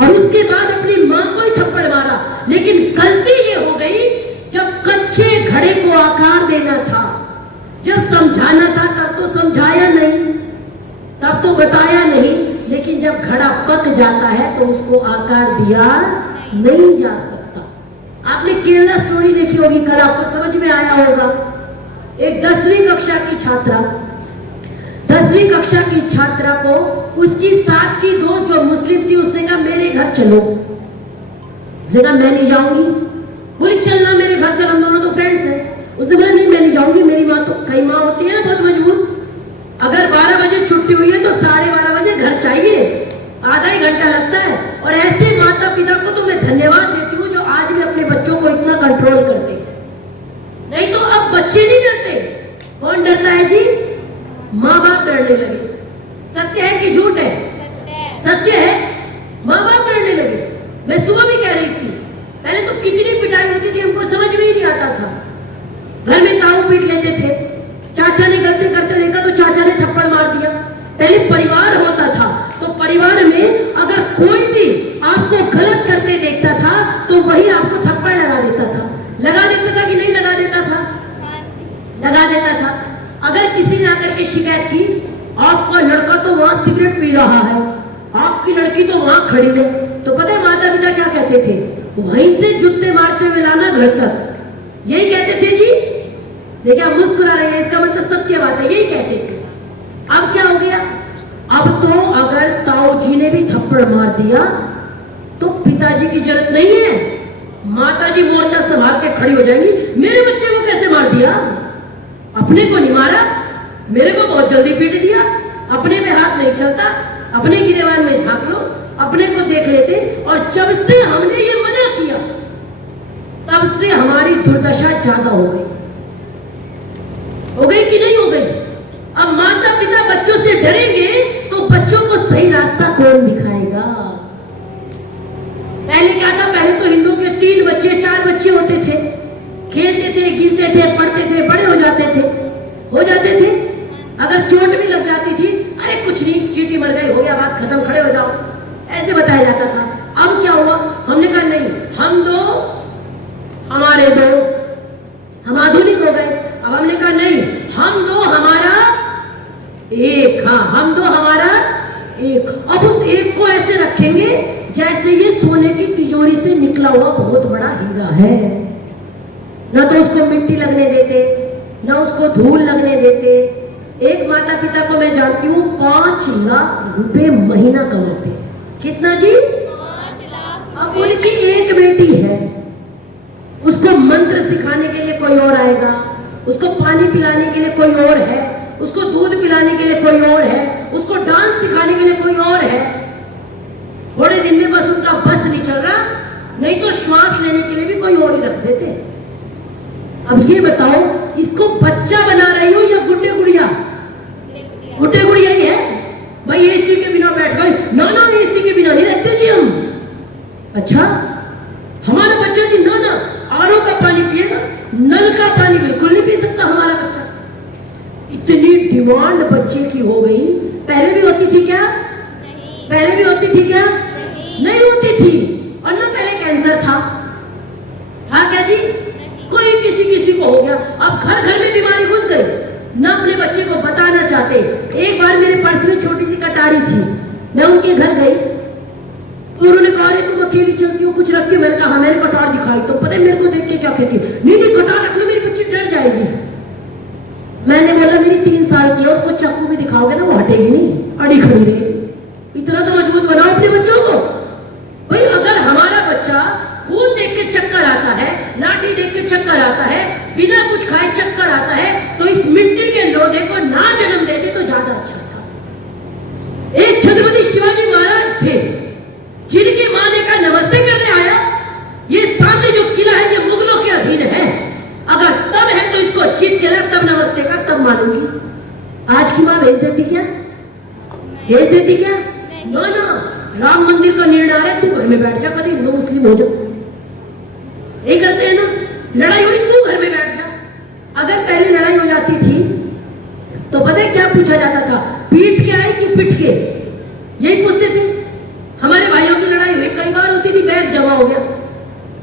और उसके बाद अपनी मां को ही थप्पड़ मारा। लेकिन गलती ये हो गई, जब कच्चे घड़े को आकार देना था, जब समझाना था, तब तो समझाया नहीं, तब तो बताया नहीं। लेकिन जब घड़ा पक जाता है तो उसको आकार दिया नहीं जा सकता। आपने केरला स्टोरी देखी होगी, कल आपको समझ में आया होगा। एक 10वीं कक्षा की छात्रा, 10वीं कक्षा की छात्रा को उसकी साथ की दोस्त जो मुस्लिम थी, उसने कहा मेरे घर चलो। उसने कहा मैं नहीं जाऊंगी। बोली चलना मेरे घर चल, हम दोनों तो फ्रेंड्स हैं। उसने बोला नहीं मैं नहीं जाऊंगी, मेरी माँ तो, कई माँ होती है ना बहुत मजबूत, अगर 12 बजे छुट्टी हुई है तो 12:30 बजे घर चाहिए, आधा ही घंटा लगता है। और ऐसे माता पिता को तो मैं धन्यवाद देती हूँ जो आज भी अपने बच्चों को इतना कंट्रोल करते हैं। नहीं तो अब बच्चे नहीं डरते। कौन डरता है जी? माँ बाप डरने लगे। सत्य है कि झूठ है? सत्य है, माँ बाप डरने लगे। मैं सुबह भी कह रही थी, पहले तो कितनी पिटाई होती थी, हमको समझ में ही नहीं आता था। घर में ताऊ पीट लेते थे, चाचा ने गलती करते देखा तो चाचा ने थप्पड़ मार दिया। पहले परिवार होता था तो परिवार में अगर कोई भी आपको गलत करते देखता था तो वही आपको थप्पड़ लगा देता था। लगा देता था कि नहीं लगा देता था? लगा देता था। अगर किसी ने आकर के शिकायत की, आपका लड़का तो वहां सिगरेट पी रहा है, आपकी लड़की तो वहां खड़ी है, तो पता है माता पिता क्या कहते थे? वहीं से जूते मारते हुए लाना घर तक। यही कहते थे जी। देखिए आप मुस्कुरा रहे हैं, इसका मतलब सत्य बात है, यही कहते थे। अब क्या हो गया? अब तो अगर ताऊ जी ने भी थप्पड़ मार दिया तो पिताजी की जरूरत नहीं है, माताजी मोर्चा संभाल के खड़ी हो जाएंगी। मेरे बच्चे को कैसे मार दिया? अपने को नहीं मारा, मेरे को बहुत जल्दी पीट दिया। अपने में हाथ नहीं चलता, अपने गिरेबान में झांक लो, अपने को देख लेते। और जब से हमने ये मना किया तब से हमारी दुर्दशा ज्यादा हो गई कि नहीं हो गई? अब माता पिता बच्चों से डरेंगे तो बच्चों को सही रास्ता कौन दिखाएगा? पहले क्या था? पहले तो हिंदुओं के 3 बच्चे 4 बच्चे होते थे, खेलते थे, गिरते थे, पढ़ते थे, बड़े हो जाते थे। अगर चोट भी लग जाती थी, अरे कुछ नहीं, चींटी मर गई, हो गया, बात खत्म, खड़े हो जाओ, ऐसे बताया जाता था। अब क्या हुआ? हमने कहा नहीं, हम 2 हमारे 2, हम आधुनिक हो गए। अब हमने कहा नहीं, हम 2 हमारा 1। हाँ, हम 2 हमारा 1। अब उस 1 को ऐसे रखेंगे जैसे ये सोने की तिजोरी से निकला हुआ बहुत बड़ा हीरा है। ना तो उसको मिट्टी लगने देते, ना उसको धूल लगने देते। एक माता पिता को मैं जानती हूँ 5 लाख रुपए महीना कमाते। कितना जी? 5 लाख। अब उनकी एक बेटी है, उसको मंत्र सिखाने के लिए कोई और आएगा, उसको पानी पिलाने के लिए कोई और है, उसको दूध पिलाने के लिए कोई और है, उसको डांस सिखाने के लिए कोई और है। थोड़े दिन में बस उनका बस नहीं चल रहा, नहीं तो श्वास लेने के लिए भी कोई और ही रख देते। अब ये बताओ, इसको बच्चा बना रही हो या गुड्डे गुड़िया? गुड्डे गुड़िया ही है भाई। एसी के बिना बैठ गए? ना ना, एसी के बिना नहीं रहते जी हम। अच्छा, हमारा बच्चा जी ना ना आरओ का पानी पिएगा, नल का पानी बिल्कुल नहीं पी सकता हमारा बच्चा। इतनी डिमांड बच्चे की हो गई। पहले भी होती थी क्या? नहीं। पहले भी होती थी क्या? नहीं होती थी। और ना पहले कैंसर था क्या जी? कोई किसी को हो गया। अब घर घर में बीमारी घुस गई, ना अपने बच्चे को बताना चाहते। एक बार मेरे पर्स में छोटी सी कटारी थी, मैं उनके घर गई तो उन्होंने कहा अरे तुम अकेली चलती हो, कुछ रख के? मैंने कहा मैंने कटार दिखाई तो पता है मेरे को देख के क्या कहती? नहीं कटार रख लो, मेरी बच्ची डर जाएगी। मैंने बोला मेरी 3 साल की है, उसको चाकू भी दिखाओगे ना वो हटेगी नहीं, अड़ी खड़ी रहेगी। इतना तो मजबूत बनाओ अपने बच्चों को। भाई अगर हमारा बच्चा खून देख के चक्कर आता है, लाठी देख के चक्कर आता है, बिना कुछ खाए चक्कर आता है, तो इस मिट्टी के लोधे को ना जन्म देते तो ज्यादा अच्छा था। एक छत्रपति शिवाजी महाराज थे, जिनकी मां ने कहा नमस्ते करने आया, ये सामने जो किला है ये मुगलों के अधीन है, अगर तब है तो इसको जीत के ला, तब नमस्ते कर, तब मानूंगी। आज की मां भेज देती क्या? भेज देती क्या? ना ना, राम मंदिर का निर्णय आ रहा है, तू घर में बैठ जा, कभी हिंदू मुस्लिम हो जाओ, यही करते हैं ना। लड़ाई हुई, तू घर में बैठ जा। अगर पहले लड़ाई हो जाती थी तो पता है क्या पूछा जाता था? पीट के आए कि पिट के, यही पूछते थे। हमारे भाइयों की लड़ाई हुई, कई बार होती थी, बैग जमा हो गया,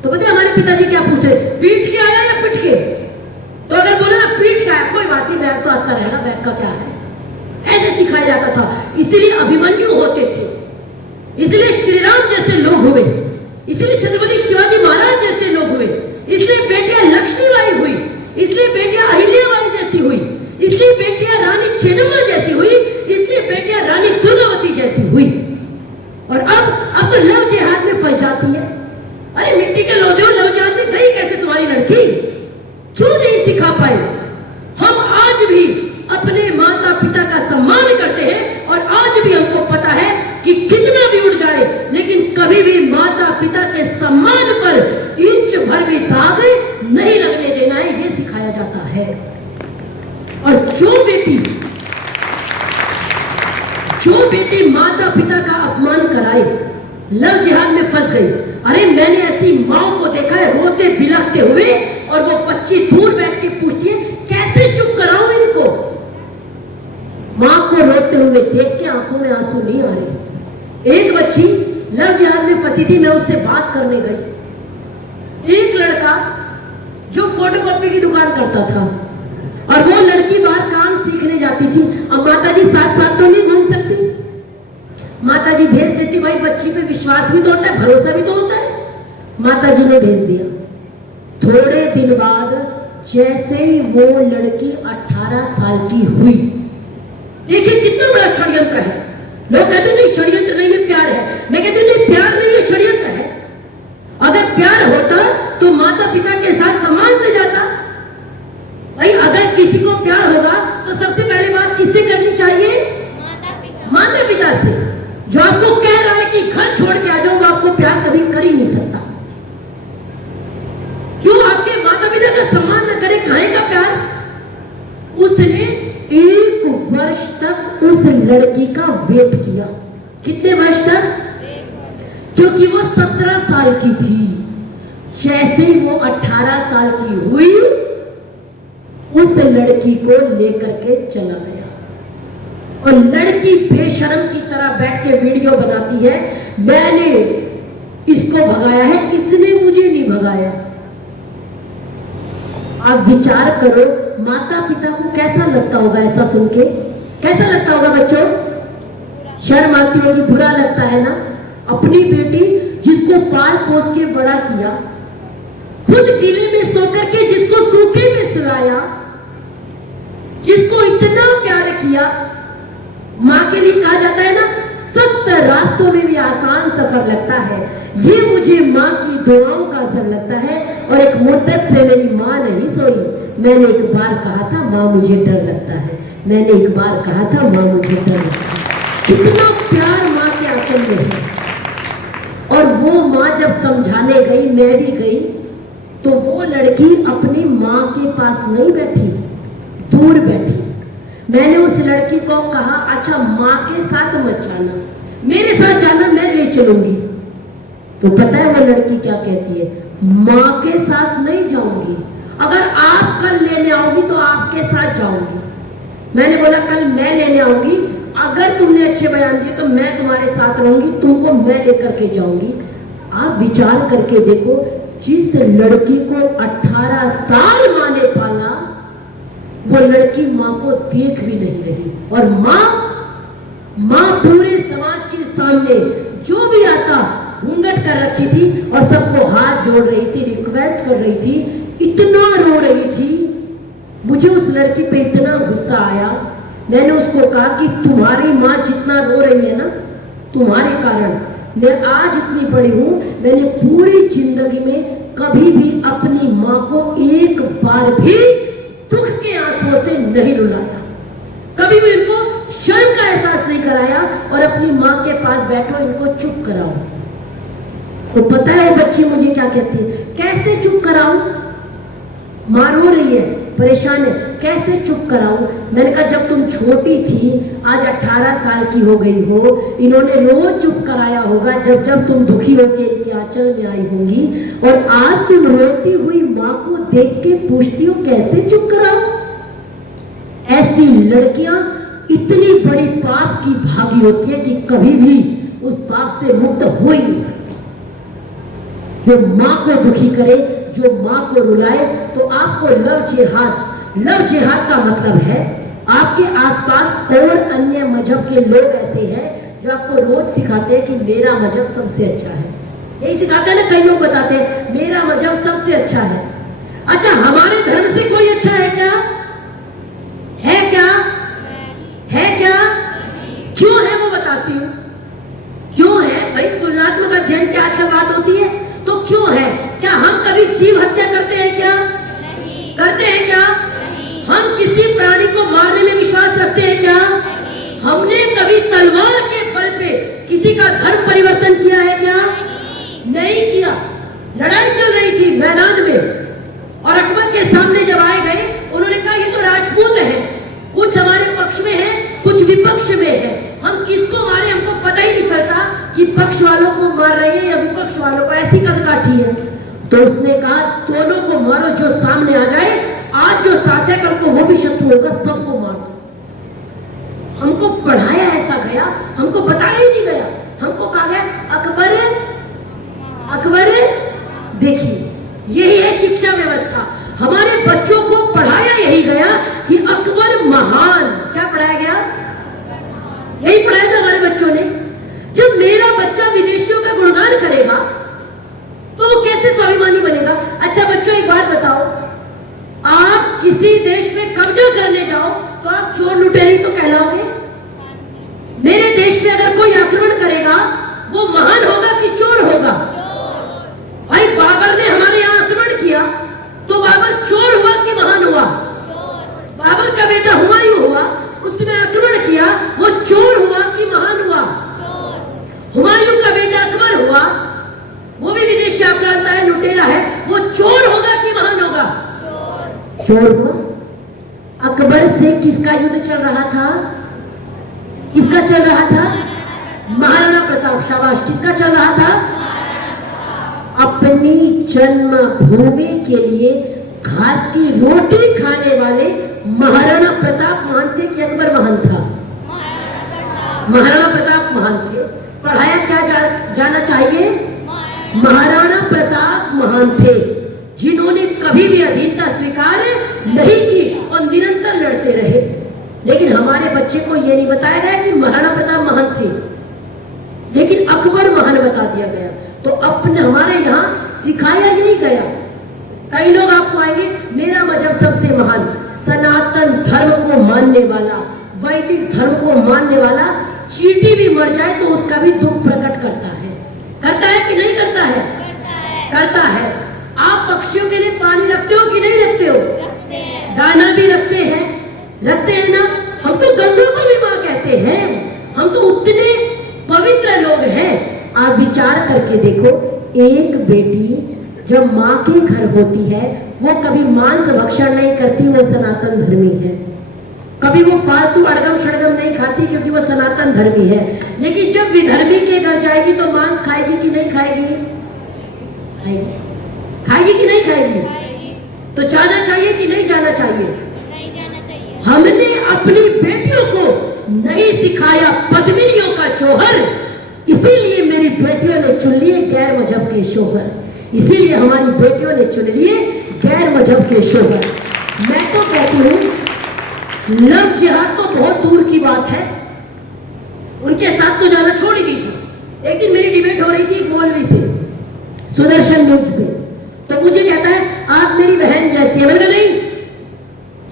तो पता है हमारे पिताजी क्या पूछते? पीट के आया या पिट के? तो अगर बोला ना पीट के आया, कोई बात नहीं, बैग तो आता रहेगा, बैग का क्या है, ऐसे सिखाया जाता था। इसीलिए अभिमन्यु होते थे, इसलिए श्री राम जैसे लोग हुए, इसलिए छत्रपति शिवाजी महाराज जैसे लोग हुए, इसलिए बेटियां लक्ष्मीबाई हुई, इसलिए बेटियां अहिल्याबाई जैसी हुई, इसलिए बेटियां रानी चेन्नम्मा जैसी हुई, इसलिए बेटियां रानी दुर्गावती जैसी हुई। और अब तो लव जिहाद में फंस जाती है। अरे मिट्टी के लोधे, लव जिहाद में गई कैसे तुम्हारी लड़की? क्यों नहीं सिखा पाए? हम आज भी अपने माता पिता का सम्मान करते हैं और आज भी हमको पता है कि कितना भी उड़ जाए लेकिन कभी भी माता पिता के सम्मान पर इंच भर भी दाग नहीं लगने देना है, ये सिखाया जाता है। और जो बेटी माता पिता का अपमान कराए, लव जिहाद में फंस गई। अरे मैंने ऐसी माओ को देखा है रोते बिलखते हुए, और वो बच्ची दूर बैठ के पूछती है कैसे चुप कराऊं इनको। मां को रोते हुए देख के आंखों में आंसू नहीं आ रहे। एक बच्ची लव जिहाद में फंसी थी, मैं उससे बात करने गई। एक लड़का जो फोटोकॉपी की दुकान करता था और वो लड़की बाहर काम सीखने जाती थी। अब माताजी साथ साथ तो नहीं घूम सकती, माताजी भेज देती, भाई बच्ची पे विश्वास भी तो होता है, भरोसा भी तो होता है। माताजी ने भेज दिया। थोड़े दिन बाद जैसे ही वो लड़की 18 साल की हुई, देखिए कितना बड़ा षड्यंत्र है। लोग कहते नहीं षड्यंत्र नहीं है, प्यार है। मैं कहती नहीं, प्यार नहीं है, षड्यंत्र है। अगर प्यार होता तो माता पिता के साथ सम्मान से जाता। भाई अगर किसी को प्यार होगा तो सबसे पहले बात किससे करनी चाहिए? माता पिता से। जो आपको कह रहा है कि घर छोड़ के आ जाओ, वो आपको प्यार कभी कर ही नहीं सकता। जो आपके माता पिता का सम्मान न करे, काहे का प्यार? उसने 1 वर्ष तक उस लड़की का वेट किया। कितने वर्ष तक? क्योंकि वो 17 साल की थी। जैसे ही वो 18 साल की हुई, उस लड़की को लेकर के चला गया। और लड़की बेशर्म की तरह बैठ के वीडियो बनाती है, मैंने इसको भगाया है, इसने मुझे नहीं भगाया। आप विचार करो, माता पिता को कैसा लगता होगा ऐसा सुन के? कैसा लगता होगा बच्चों? शर्म आती होगी, बुरा लगता है ना। अपनी बेटी जिसको पाल पोस के बड़ा किया, खुद गीले में सोकर के जिसको सूखे में सुलाया, जिसको इतना प्यार किया। मां के लिए कहा जाता है ना, 70 रास्तों में भी आसान सफर लगता है, ये मुझे मां की दुआओं का असर लगता है। और एक मुद्दत से मेरी मां नहीं सोई। मैंने एक बार कहा था मां मुझे डर लगता है, मैंने एक बार कहा था मां मुझे डर लगता है। कितना प्यार मां के आंचल में है। और वो मां जब समझाने गई, मैं भी गई, तो वो लड़की अपनी मां के पास नहीं बैठी, दूर बैठी। मैंने उस लड़की को कहा, अच्छा मां के साथ मत जाना, मेरे साथ जाना, मैं ले चलूंगी। तो पता है वो लड़की क्या कहती है? मां के साथ नहीं जाऊंगी, अगर आप कल लेने आओगी तो आपके साथ जाऊंगी। मैंने बोला कल मैं लेने आऊंगी, अगर तुमने अच्छे बयान दिए तो मैं तुम्हारे साथ रहूंगी, तुमको मैं लेकर के जाऊंगी। आप विचार करके देखो, जिस लड़की को 18 साल मां ने पाला, वो लड़की मां को देख भी नहीं रही। और मां पूरे समाज के सामने जो भी आता घूंघट कर रखी थी और सबको हाथ जोड़ रही थी, रिक्वेस्ट कर रही थी, इतना रो रही थी। मुझे उस लड़की पे इतना गुस्सा आया, मैंने उसको कहा कि तुम्हारी मां जितना रो रही है ना, तुम्हारे कारण मैं आज इतनी बड़ी हूं। मैंने पूरी जिंदगी में कभी भी अपनी मां को एक बार भी दुख के आंसुओं से नहीं रुलाया, कभी भी इनको शर्म का एहसास नहीं कराया। और अपनी मां के पास बैठो, इनको चुप कराओ। तो पता है वो बच्ची मुझे क्या कहती है, कैसे चुप कराऊं, माँ रो रही है, परेशान है, कैसे चुप कराऊं। मैंने कहा जब तुम छोटी थी, आज 18 साल की हो गई हो, इन्होंने रोज चुप कराया होगा जब जब तुम दुखी होकर इनके आंचल में आई होंगी, और आज तुम रोती हुई माँ को देख के पूछती हो कैसे चुप कराऊं। ऐसी लड़कियां इतनी बड़ी पाप की भागी होती है कि कभी भी उस पाप से मुक्त हो ही नहीं सकती। जो माँ को दुखी करे, जो माँ को रुलाए, तो आपको लव जिहाद का मतलब है आपके आसपास और अन्य मजहब के लोग ऐसे हैं जो आपको रोज सिखाते हैं कि मेरा मजहब सबसे अच्छा है। यही सिखाते हैं ना, कई लोग बताते हैं मेरा मजहब सबसे अच्छा है। अच्छा, हमारे धर्म से कोई अच्छा है क्या? है क्या? है क्या? क्यों है वो बताती हूँ। क्यों है भाई? तुलनात्मक अध्ययन की आजकल बात होती है, तो क्यों है? क्या हम कभी जीव हत्या करते हैं क्या? नहीं। करते हैं क्या? नहीं। हम किसी प्राणी को मारने में विश्वास रखते हैं क्या? नहीं। हमने कभी तलवार के बल पे किसी का धर्म परिवर्तन किया है क्या? नहीं किया। लड़ाई चल रही थी मैदान में, और अकबर के सामने जब आए गए, उन्होंने कहा ये तो राजपूत है, कुछ हमारे पक्ष में है, कुछ विपक्ष में है, हम किसको मारे हमको पता ही नहीं चलता कि पक्ष वालों को मार रहे हैं या विपक्ष वालों को। ऐसी कदकाठी है। तो उसने कहा दोनों को मारो, जो सामने आ जाए, आज जो साथ है कल को वो भी शत्रु होगा, सबको मारो। हमको पढ़ाया ऐसा गया, हमको बताया ही नहीं गया, हमको कहा गया अकबर अकबर। देखिए यही है शिक्षा व्यवस्था। हमारे बच्चों को पढ़ाया यही गया कि अकबर महान। क्या पढ़ाया गया? यही पढ़ाया था हमारे बच्चों ने। जब मेरा बच्चा विदेशियों का गुणगान करेगा तो वो कैसे स्वाभिमानी बनेगा? अच्छा बच्चों एक बात बताओ, आप किसी देश में कब्जा करने जाओ तो आप चोर लुटेरी तो कहलाओगे। मेरे देश में अगर कोई आक्रमण करेगा वो महान होगा कि चोर होगा? भाई बाबर ने हमारे यहाँ आक्रमण किया तो बाबर चोर हुआ कि महान हुआ? बाबर का बेटा हुमायूं हुआ, उसने आक्रमण किया, वो चोर हुआ कि महान हुआ? हुमायूं का बेटा अकबर हुआ, वो भी विदेशी आक्रांता है, लुटेरा है, वो चोर होगा कि महान होगा? चोर हुआ। अकबर से किसका युद्ध चल रहा था? किसका चल रहा था? महाराणा प्रताप। शाबाश। किसका चल रहा था? अपनी जन्मभूमि के लिए घास की रोटी खाने वाले महाराणा प्रताप महान थे कि अकबर महान था? महाराणा प्रताप महान थे। पढ़ाया क्या जाना चाहिए? महाराणा प्रताप महान थे, जिन्होंने कभी भी अधीनता स्वीकार नहीं की और निरंतर लड़ते रहे। लेकिन हमारे बच्चे को यह नहीं बताया गया कि महाराणा प्रताप महान थे, लेकिन अकबर महान बता दिया गया। तो अपने हमारे यहाँ सिखाया यही गया। कई लोग आपको आएंगे मेरा मजहब सबसे महान, सनातन धर्म को मानने वाला, वैदिक धर्म को मानने वाला चींटी भी मर जाए तो उसका भी दुख प्रकट करता है। करता है कि नहीं करता है? करता है। आप पक्षियों के लिए पानी रखते हो कि नहीं रखते हो? दाना भी रखते हैं, रखते हैं ना। हम तो गंगा को भी माँ कहते हैं, हम तो उतने पवित्र लोग हैं। आप विचार करके देखो, एक बेटी जब माँ के घर होती है वो कभी मांस भक्षण नहीं करती, वो सनातन धर्मी है। कभी वो फालतू अड़गम शड़गम नहीं खाती क्योंकि वो सनातन धर्मी है। लेकिन जब विधर्मी के घर जाएगी तो मांस खाएगी कि नहीं खाएगी? खाएगी। खाएगी कि नहीं खाएगी? तो जाना चाहिए कि नहीं जाना चाहिए? नहीं जाना चाहिए। हमने अपनी बेटियों को नहीं सिखाया पद्मिनियों का जौहर, इसीलिए मेरी बेटियों ने चुन लिए गैर मजहब के शोहर। इसीलिए हमारी बेटियों ने चुन लिए गैर मजहब के शोहर। मैं तो कहती हूँ लव जिहाद तो बहुत दूर की बात है, उनके साथ तो जाना छोड़ ही दीजिए। एक दिन मेरी डिबेट हो रही थी एक मौलवी से सुदर्शन न्यूज पे, तो मुझे कहता है आप मेरी बहन जैसी है। मैंने कहा नहीं,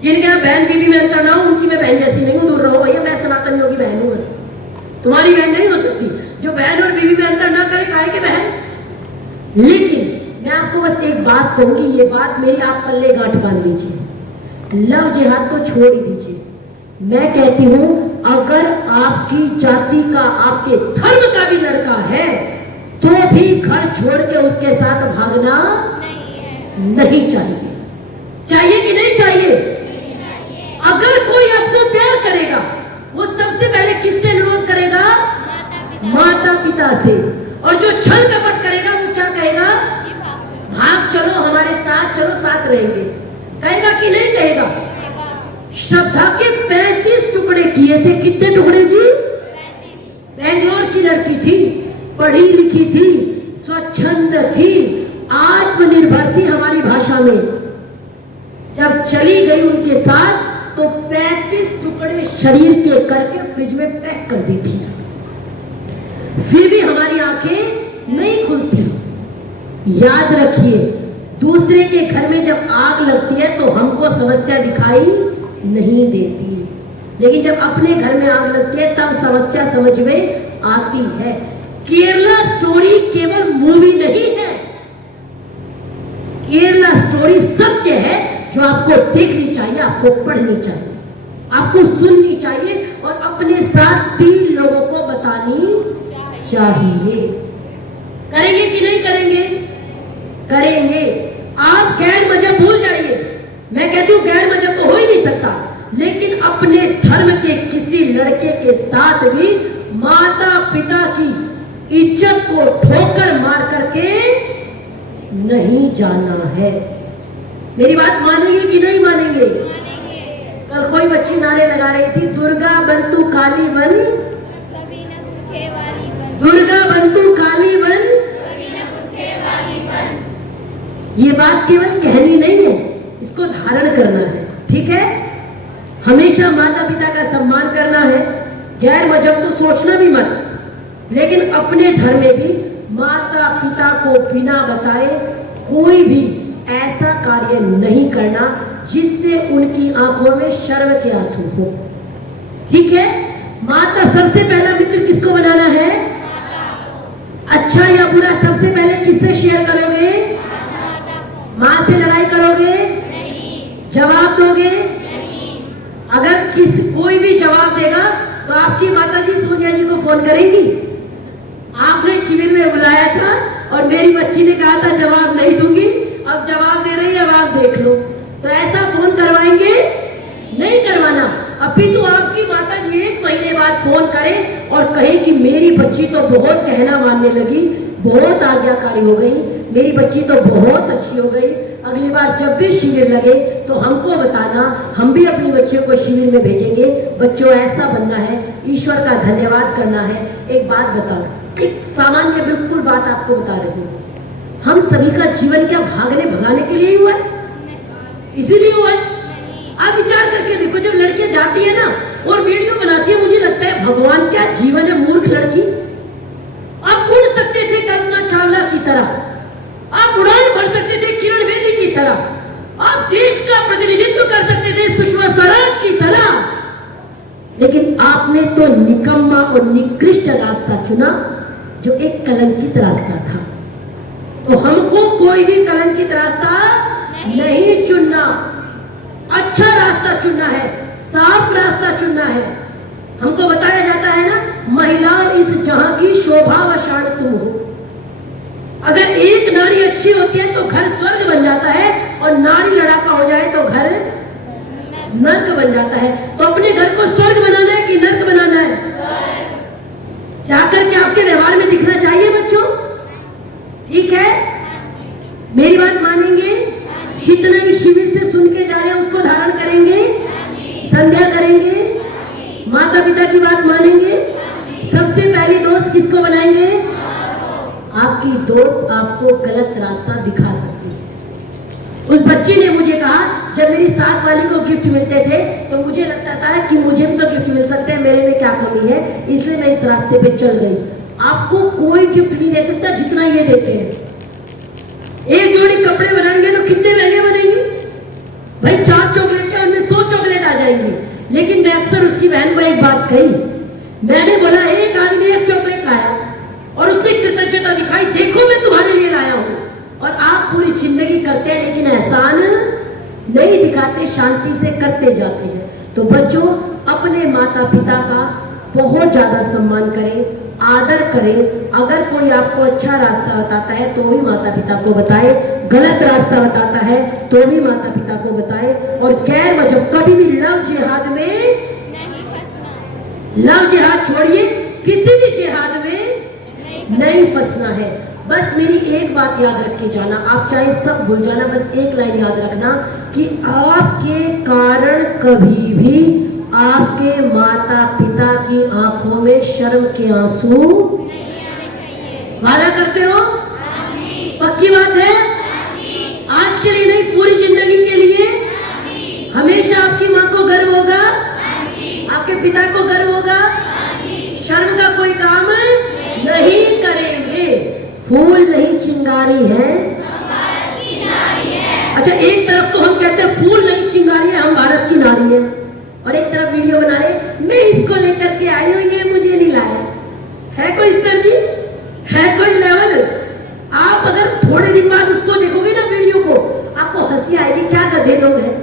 जिनके बहन बीबी में अंतर ना हो उनकी मैं बहन जैसी नहीं हूँ, दूर रहो भैया, मैं सनातनियों की बहन हूँ, बस तुम्हारी बहन नहीं हो सकती। जो बहन और बीबी में अंतर ना करे काहे के बहन। लेकिन मैं आपको बस एक बात कहूंगी, ये बात मेरी आप पल्ले गांठ बांध लीजिए, लव जिहाद को छोड़ ही दीजिए। मैं कहती हूं अगर आपकी जाति का, आपके धर्म का भी लड़का है तो भी घर छोड़ के उसके साथ भागना नहीं चाहिए। चाहिए कि नहीं चाहिए? अगर कोई आपको प्यार करेगा वो सबसे पहले किससे अनुरोध करेगा? माता पिता से। और जो छल कपट करेगा वो क्या कहेगा? भाग चलो, हमारे साथ चलो, साथ रहेंगे। कहेगा कि नहीं कहेगा? श्रद्धा के 35 टुकड़े किए थे। कितने टुकड़े जी? बेंगलोर की लड़की थी, पढ़ी लिखी थी, स्वच्छंद थी, आत्मनिर्भर थी हमारी भाषा में। जब चली गई उनके साथ तो 35 टुकड़े शरीर के करके फ्रिज में पैक कर दी थी। फिर भी हमारी आंखें नहीं खुलती। याद रखिए, दूसरे के घर में जब आग लगती है तो हमको समस्या दिखाई नहीं देती, लेकिन जब अपने घर में आग लगती है तब समस्या समझ में आती है। केरला स्टोरी केवल मूवी नहीं है, केरला स्टोरी सत्य है जो आपको देखनी चाहिए, आपको पढ़नी चाहिए, आपको सुननी चाहिए और अपने साथ 3 लोगों को बतानी चाहिए। करेंगे कि नहीं करेंगे? करेंगे। आप गैर मजहब भूल जाइए। मैं कहती हूँ गैर मजहब तो हो ही नहीं सकता, लेकिन अपने धर्म के किसी लड़के के साथ भी माता पिता की इज्जत को ठोकर मार करके नहीं जाना है। मेरी बात मानेंगे कि नहीं मानेंगे? कल कोई बच्ची नारे लगा रही थी, दुर्गा बंतु काली बन, दुर्गा बंतु काली बन। ये बात केवल कहनी नहीं है, इसको धारण करना है। ठीक है? हमेशा माता पिता का सम्मान करना है, गैर मजहब को सोचना भी मत, लेकिन अपने धर्म में भी माता पिता को बिना बताए कोई भी ऐसा कार्य नहीं करना जिससे उनकी आंखों में शर्म के आंसू हो। ठीक है? माता सबसे पहला मित्र किसको बनाना है? अच्छा या बुरा सबसे पहले किससे शेयर करोगे? माँ से लड़ाई करोगे? जवाब दोगे? अगर कोई भी जवाब देगा तो आपकी माता जी सोनिया जी को फोन करेंगी। आपने शिविर में बुलाया था और मेरी बच्ची ने कहा था जवाब नहीं दूंगी, अब जवाब दे रही है, अब आप देख लो। तो ऐसा फोन करवाएंगे? नहीं करवाना। अभी तो आपकी माता जी 1 महीने बाद फोन करें और कहे कि मेरी बच्ची तो बहुत कहना मानने लगी, बहुत आज्ञाकारी हो गई, मेरी बच्ची तो बहुत अच्छी हो गई, अगली बार जब भी शिविर लगे तो हमको बताना, हम भी अपनी बच्चियों को शिविर में भेजेंगे। बच्चों ऐसा बनना है, ईश्वर का धन्यवाद करना है। एक बात बताओ, एक सामान्य बिल्कुल बात आपको बता रही हूँ, हम सभी का जीवन क्या भागने भगाने के लिए हुआ है? इसीलिए हुआ है? आप विचार करके देखो, जब लड़कियां जाती है ना और वीडियो बनाती है, मुझे लगता है भगवान क्या जीवन है, मूर्ख लड़की। आप उड़ सकते थे कल्पना चावला की तरह, आप उड़ान भर सकते थे किरण बेदी की तरह, आप देश का प्रतिनिधित्व कर सकते थे सुषमा स्वराज की तरह, लेकिन आपने तो निकम्मा और निकृष्ट रास्ता चुना जो एक कलंकित रास्ता था। तो हमको कोई भी कलंकित रास्ता नहीं चुनना, अच्छा रास्ता चुनना है, साफ रास्ता चुनना है। हमको बताया जाता है ना, महिलाओं इस जहां की शोभा व शान तुम हो। अगर एक नारी अच्छी होती है तो घर स्वर्ग बन जाता है, और नारी लड़ाका हो जाए तो घर नर्क बन जाता है। तो अपने घर को स्वर्ग बनाना है कि नर्क बनाना है? जाकर के आपके व्यवहार में दिखना चाहिए बच्चों। ठीक है? मेरी बात मानेंगे? जितना इस शिविर से सुन के जा रहे हैं उसको धारण करेंगे, संध्या करेंगे, माता पिता की बात मानेंगे। सबसे पहली दोस्त किसको बनाएंगे? आपकी दोस्त आपको गलत रास्ता दिखा सकती है। उस बच्ची ने मुझे कहा, जब मेरी साथ वाली को गिफ्ट मिलते थे तो मुझे लगता था कि मुझे भी तो गिफ्ट मिल सकते हैं, मेरे में क्या कमी है, इसलिए मैं इस रास्ते पे चल गई। आपको कोई गिफ्ट नहीं दे सकता जितना ये देते हैं। एक जोड़ी कपड़े बनाएंगे तो कितने महंगे बनेंगे भाई? 4 चॉकलेट के उनमें 100 चॉकलेट आ जाएंगी। लेकिन मैं अक्सर उसकी बहन को एक बात कही, मैंने बोला एक आदमी 1 चॉकलेट लाया और उसने कृतज्ञता दिखाई, देखो मैं तुम्हारे लिए लाया हूं। और आप पूरी जिंदगी करते हैं लेकिन एहसान नहीं दिखाते, शांति से करते जाते हैं। तो बच्चों, अपने माता पिता का बहुत ज्यादा सम्मान करें, आदर करें। अगर कोई आपको अच्छा रास्ता बताता है तो भी माता पिता को बताए, गलत रास्ता बताता है तो भी माता पिता को बताए। और गैर मजहब कभी भी लव जिहाद में लव जिहाद छोड़िए, किसी भी जिहाद में नहीं फंसना है। बस मेरी एक बात याद रख के जाना, आप चाहे सब भूल जाना, बस एक लाइन याद रखना कि आपके कारण कभी भी आपके माता पिता की आंखों में शर्म के आंसू वादा करते हो? पक्की बात है? आज के लिए नहीं, पूरी जिंदगी के लिए? हमेशा आपकी माँ को गर्व होगा, आपके पिता को गर्व होगा, शर्म का कोई काम नहीं करेंगे। फूल नहीं चिंगारी है। अच्छा, एक तरफ तो हम कहते हैं फूल नहीं चिंगारी है, हम भारत की नारी है, और एक तरफ वीडियो बना रहे मैं इसको लेकर के आई हूं, ये मुझे नहीं लाया। है कोई स्तर जी? है कोई लेवल? आप अगर थोड़े दिन बाद उसको देखोगे ना वीडियो को, आपको हंसी आएगी, क्या गधे लोग हैं।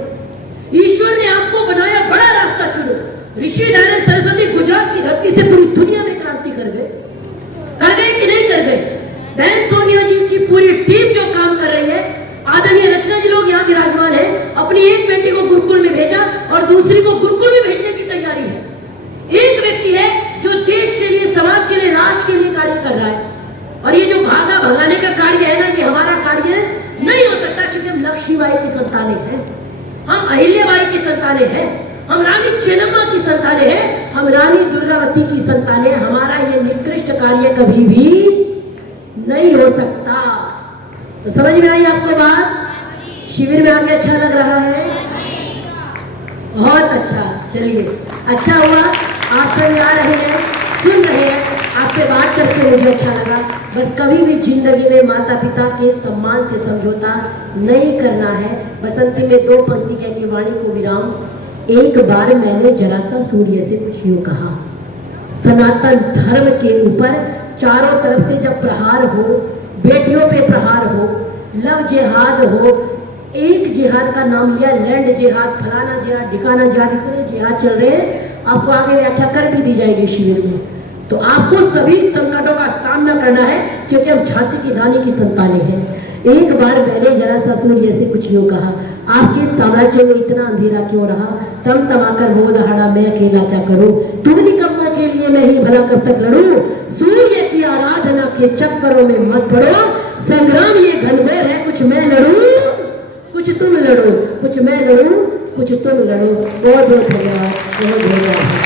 ईश्वर ने आपको बनाया, बड़ा रास्ता चुनो। ऋषि दयानंद सरस्वती गुजरात की धरती से पूरी दुनिया में क्रांति कर गए कि नहीं कर गए? बहन सोनिया जी की पूरी टीम जो काम कर रही है, आदरणीय रचना जी लोग यहाँ विराजमान है, अपनी एक बेटी को गुरुकुल में भेजा और दूसरी को गुरुकुल में भेजने की तैयारी है। एक व्यक्ति है जो देश के लिए, समाज के लिए, राष्ट्र के लिए कार्य कर रहा है। और ये जो भागा भगाने का कार्य है ना, ये हमारा कार्य नहीं हो सकता, क्योंकि हम लक्ष्मीबाई की संतानें हैं, हम अहिल्याबाई की संतानें हैं, हम रानी चेन्नम्मा की संतानें हैं, हम रानी दुर्गावती की संतानें। हमारा ये निकृष्ट कार्य कभी भी नहीं हो सकता। तो समझ में आई आपको बात? शिविर में आके अच्छा लग रहा है? बहुत अच्छा। चलिए, अच्छा हुआ आप सब आ रहे हैं, सुन रहे हैं, आपसे बात करके मुझे अच्छा लगा। बस कभी भी जिंदगी में माता पिता के सम्मान से समझौता नहीं करना है। बसंती में दो पंक्ति कह के वाणी को विराम। एक बार मैंने जरा सा सूर्य से कुछ यूं कहा, सनातन धर्म के ऊपर चारों तरफ से जब प्रहार हो, बेटियों पे प्रहार हो, लव जिहाद हो, एक जिहाद का नाम लिया, लैंड जिहाद, फलाना जिहाद, ठिकाना जिहाद, इतने जिहाद चल रहे हैं, आपको आगे व्याख्या कर भी दी जाएगी शिविर में। तो आपको सभी संकटों का सामना करना है, क्योंकि हम झांसी की रानी की संतानें हैं। एक बार मैंने जरा सा सूर्य से कुछ यूं कहा, आपके साम्राज्य में इतना अंधेरा क्यों रहा? तम तमाकर वो दहाड़ा मैं अकेला क्या करूं? तुम निकम्मा के लिए मैं ही भला कब तक लड़ूं? सूर्य की आराधना के चक्करों में मत पड़ो, संग्राम ये घनघोर है, कुछ मैं लड़ूं कुछ तुम लड़ो, कुछ मैं लड़ूं कुछ तुम लड़ो। बहुत बहुत धन्यवाद, बहुत धन्यवाद।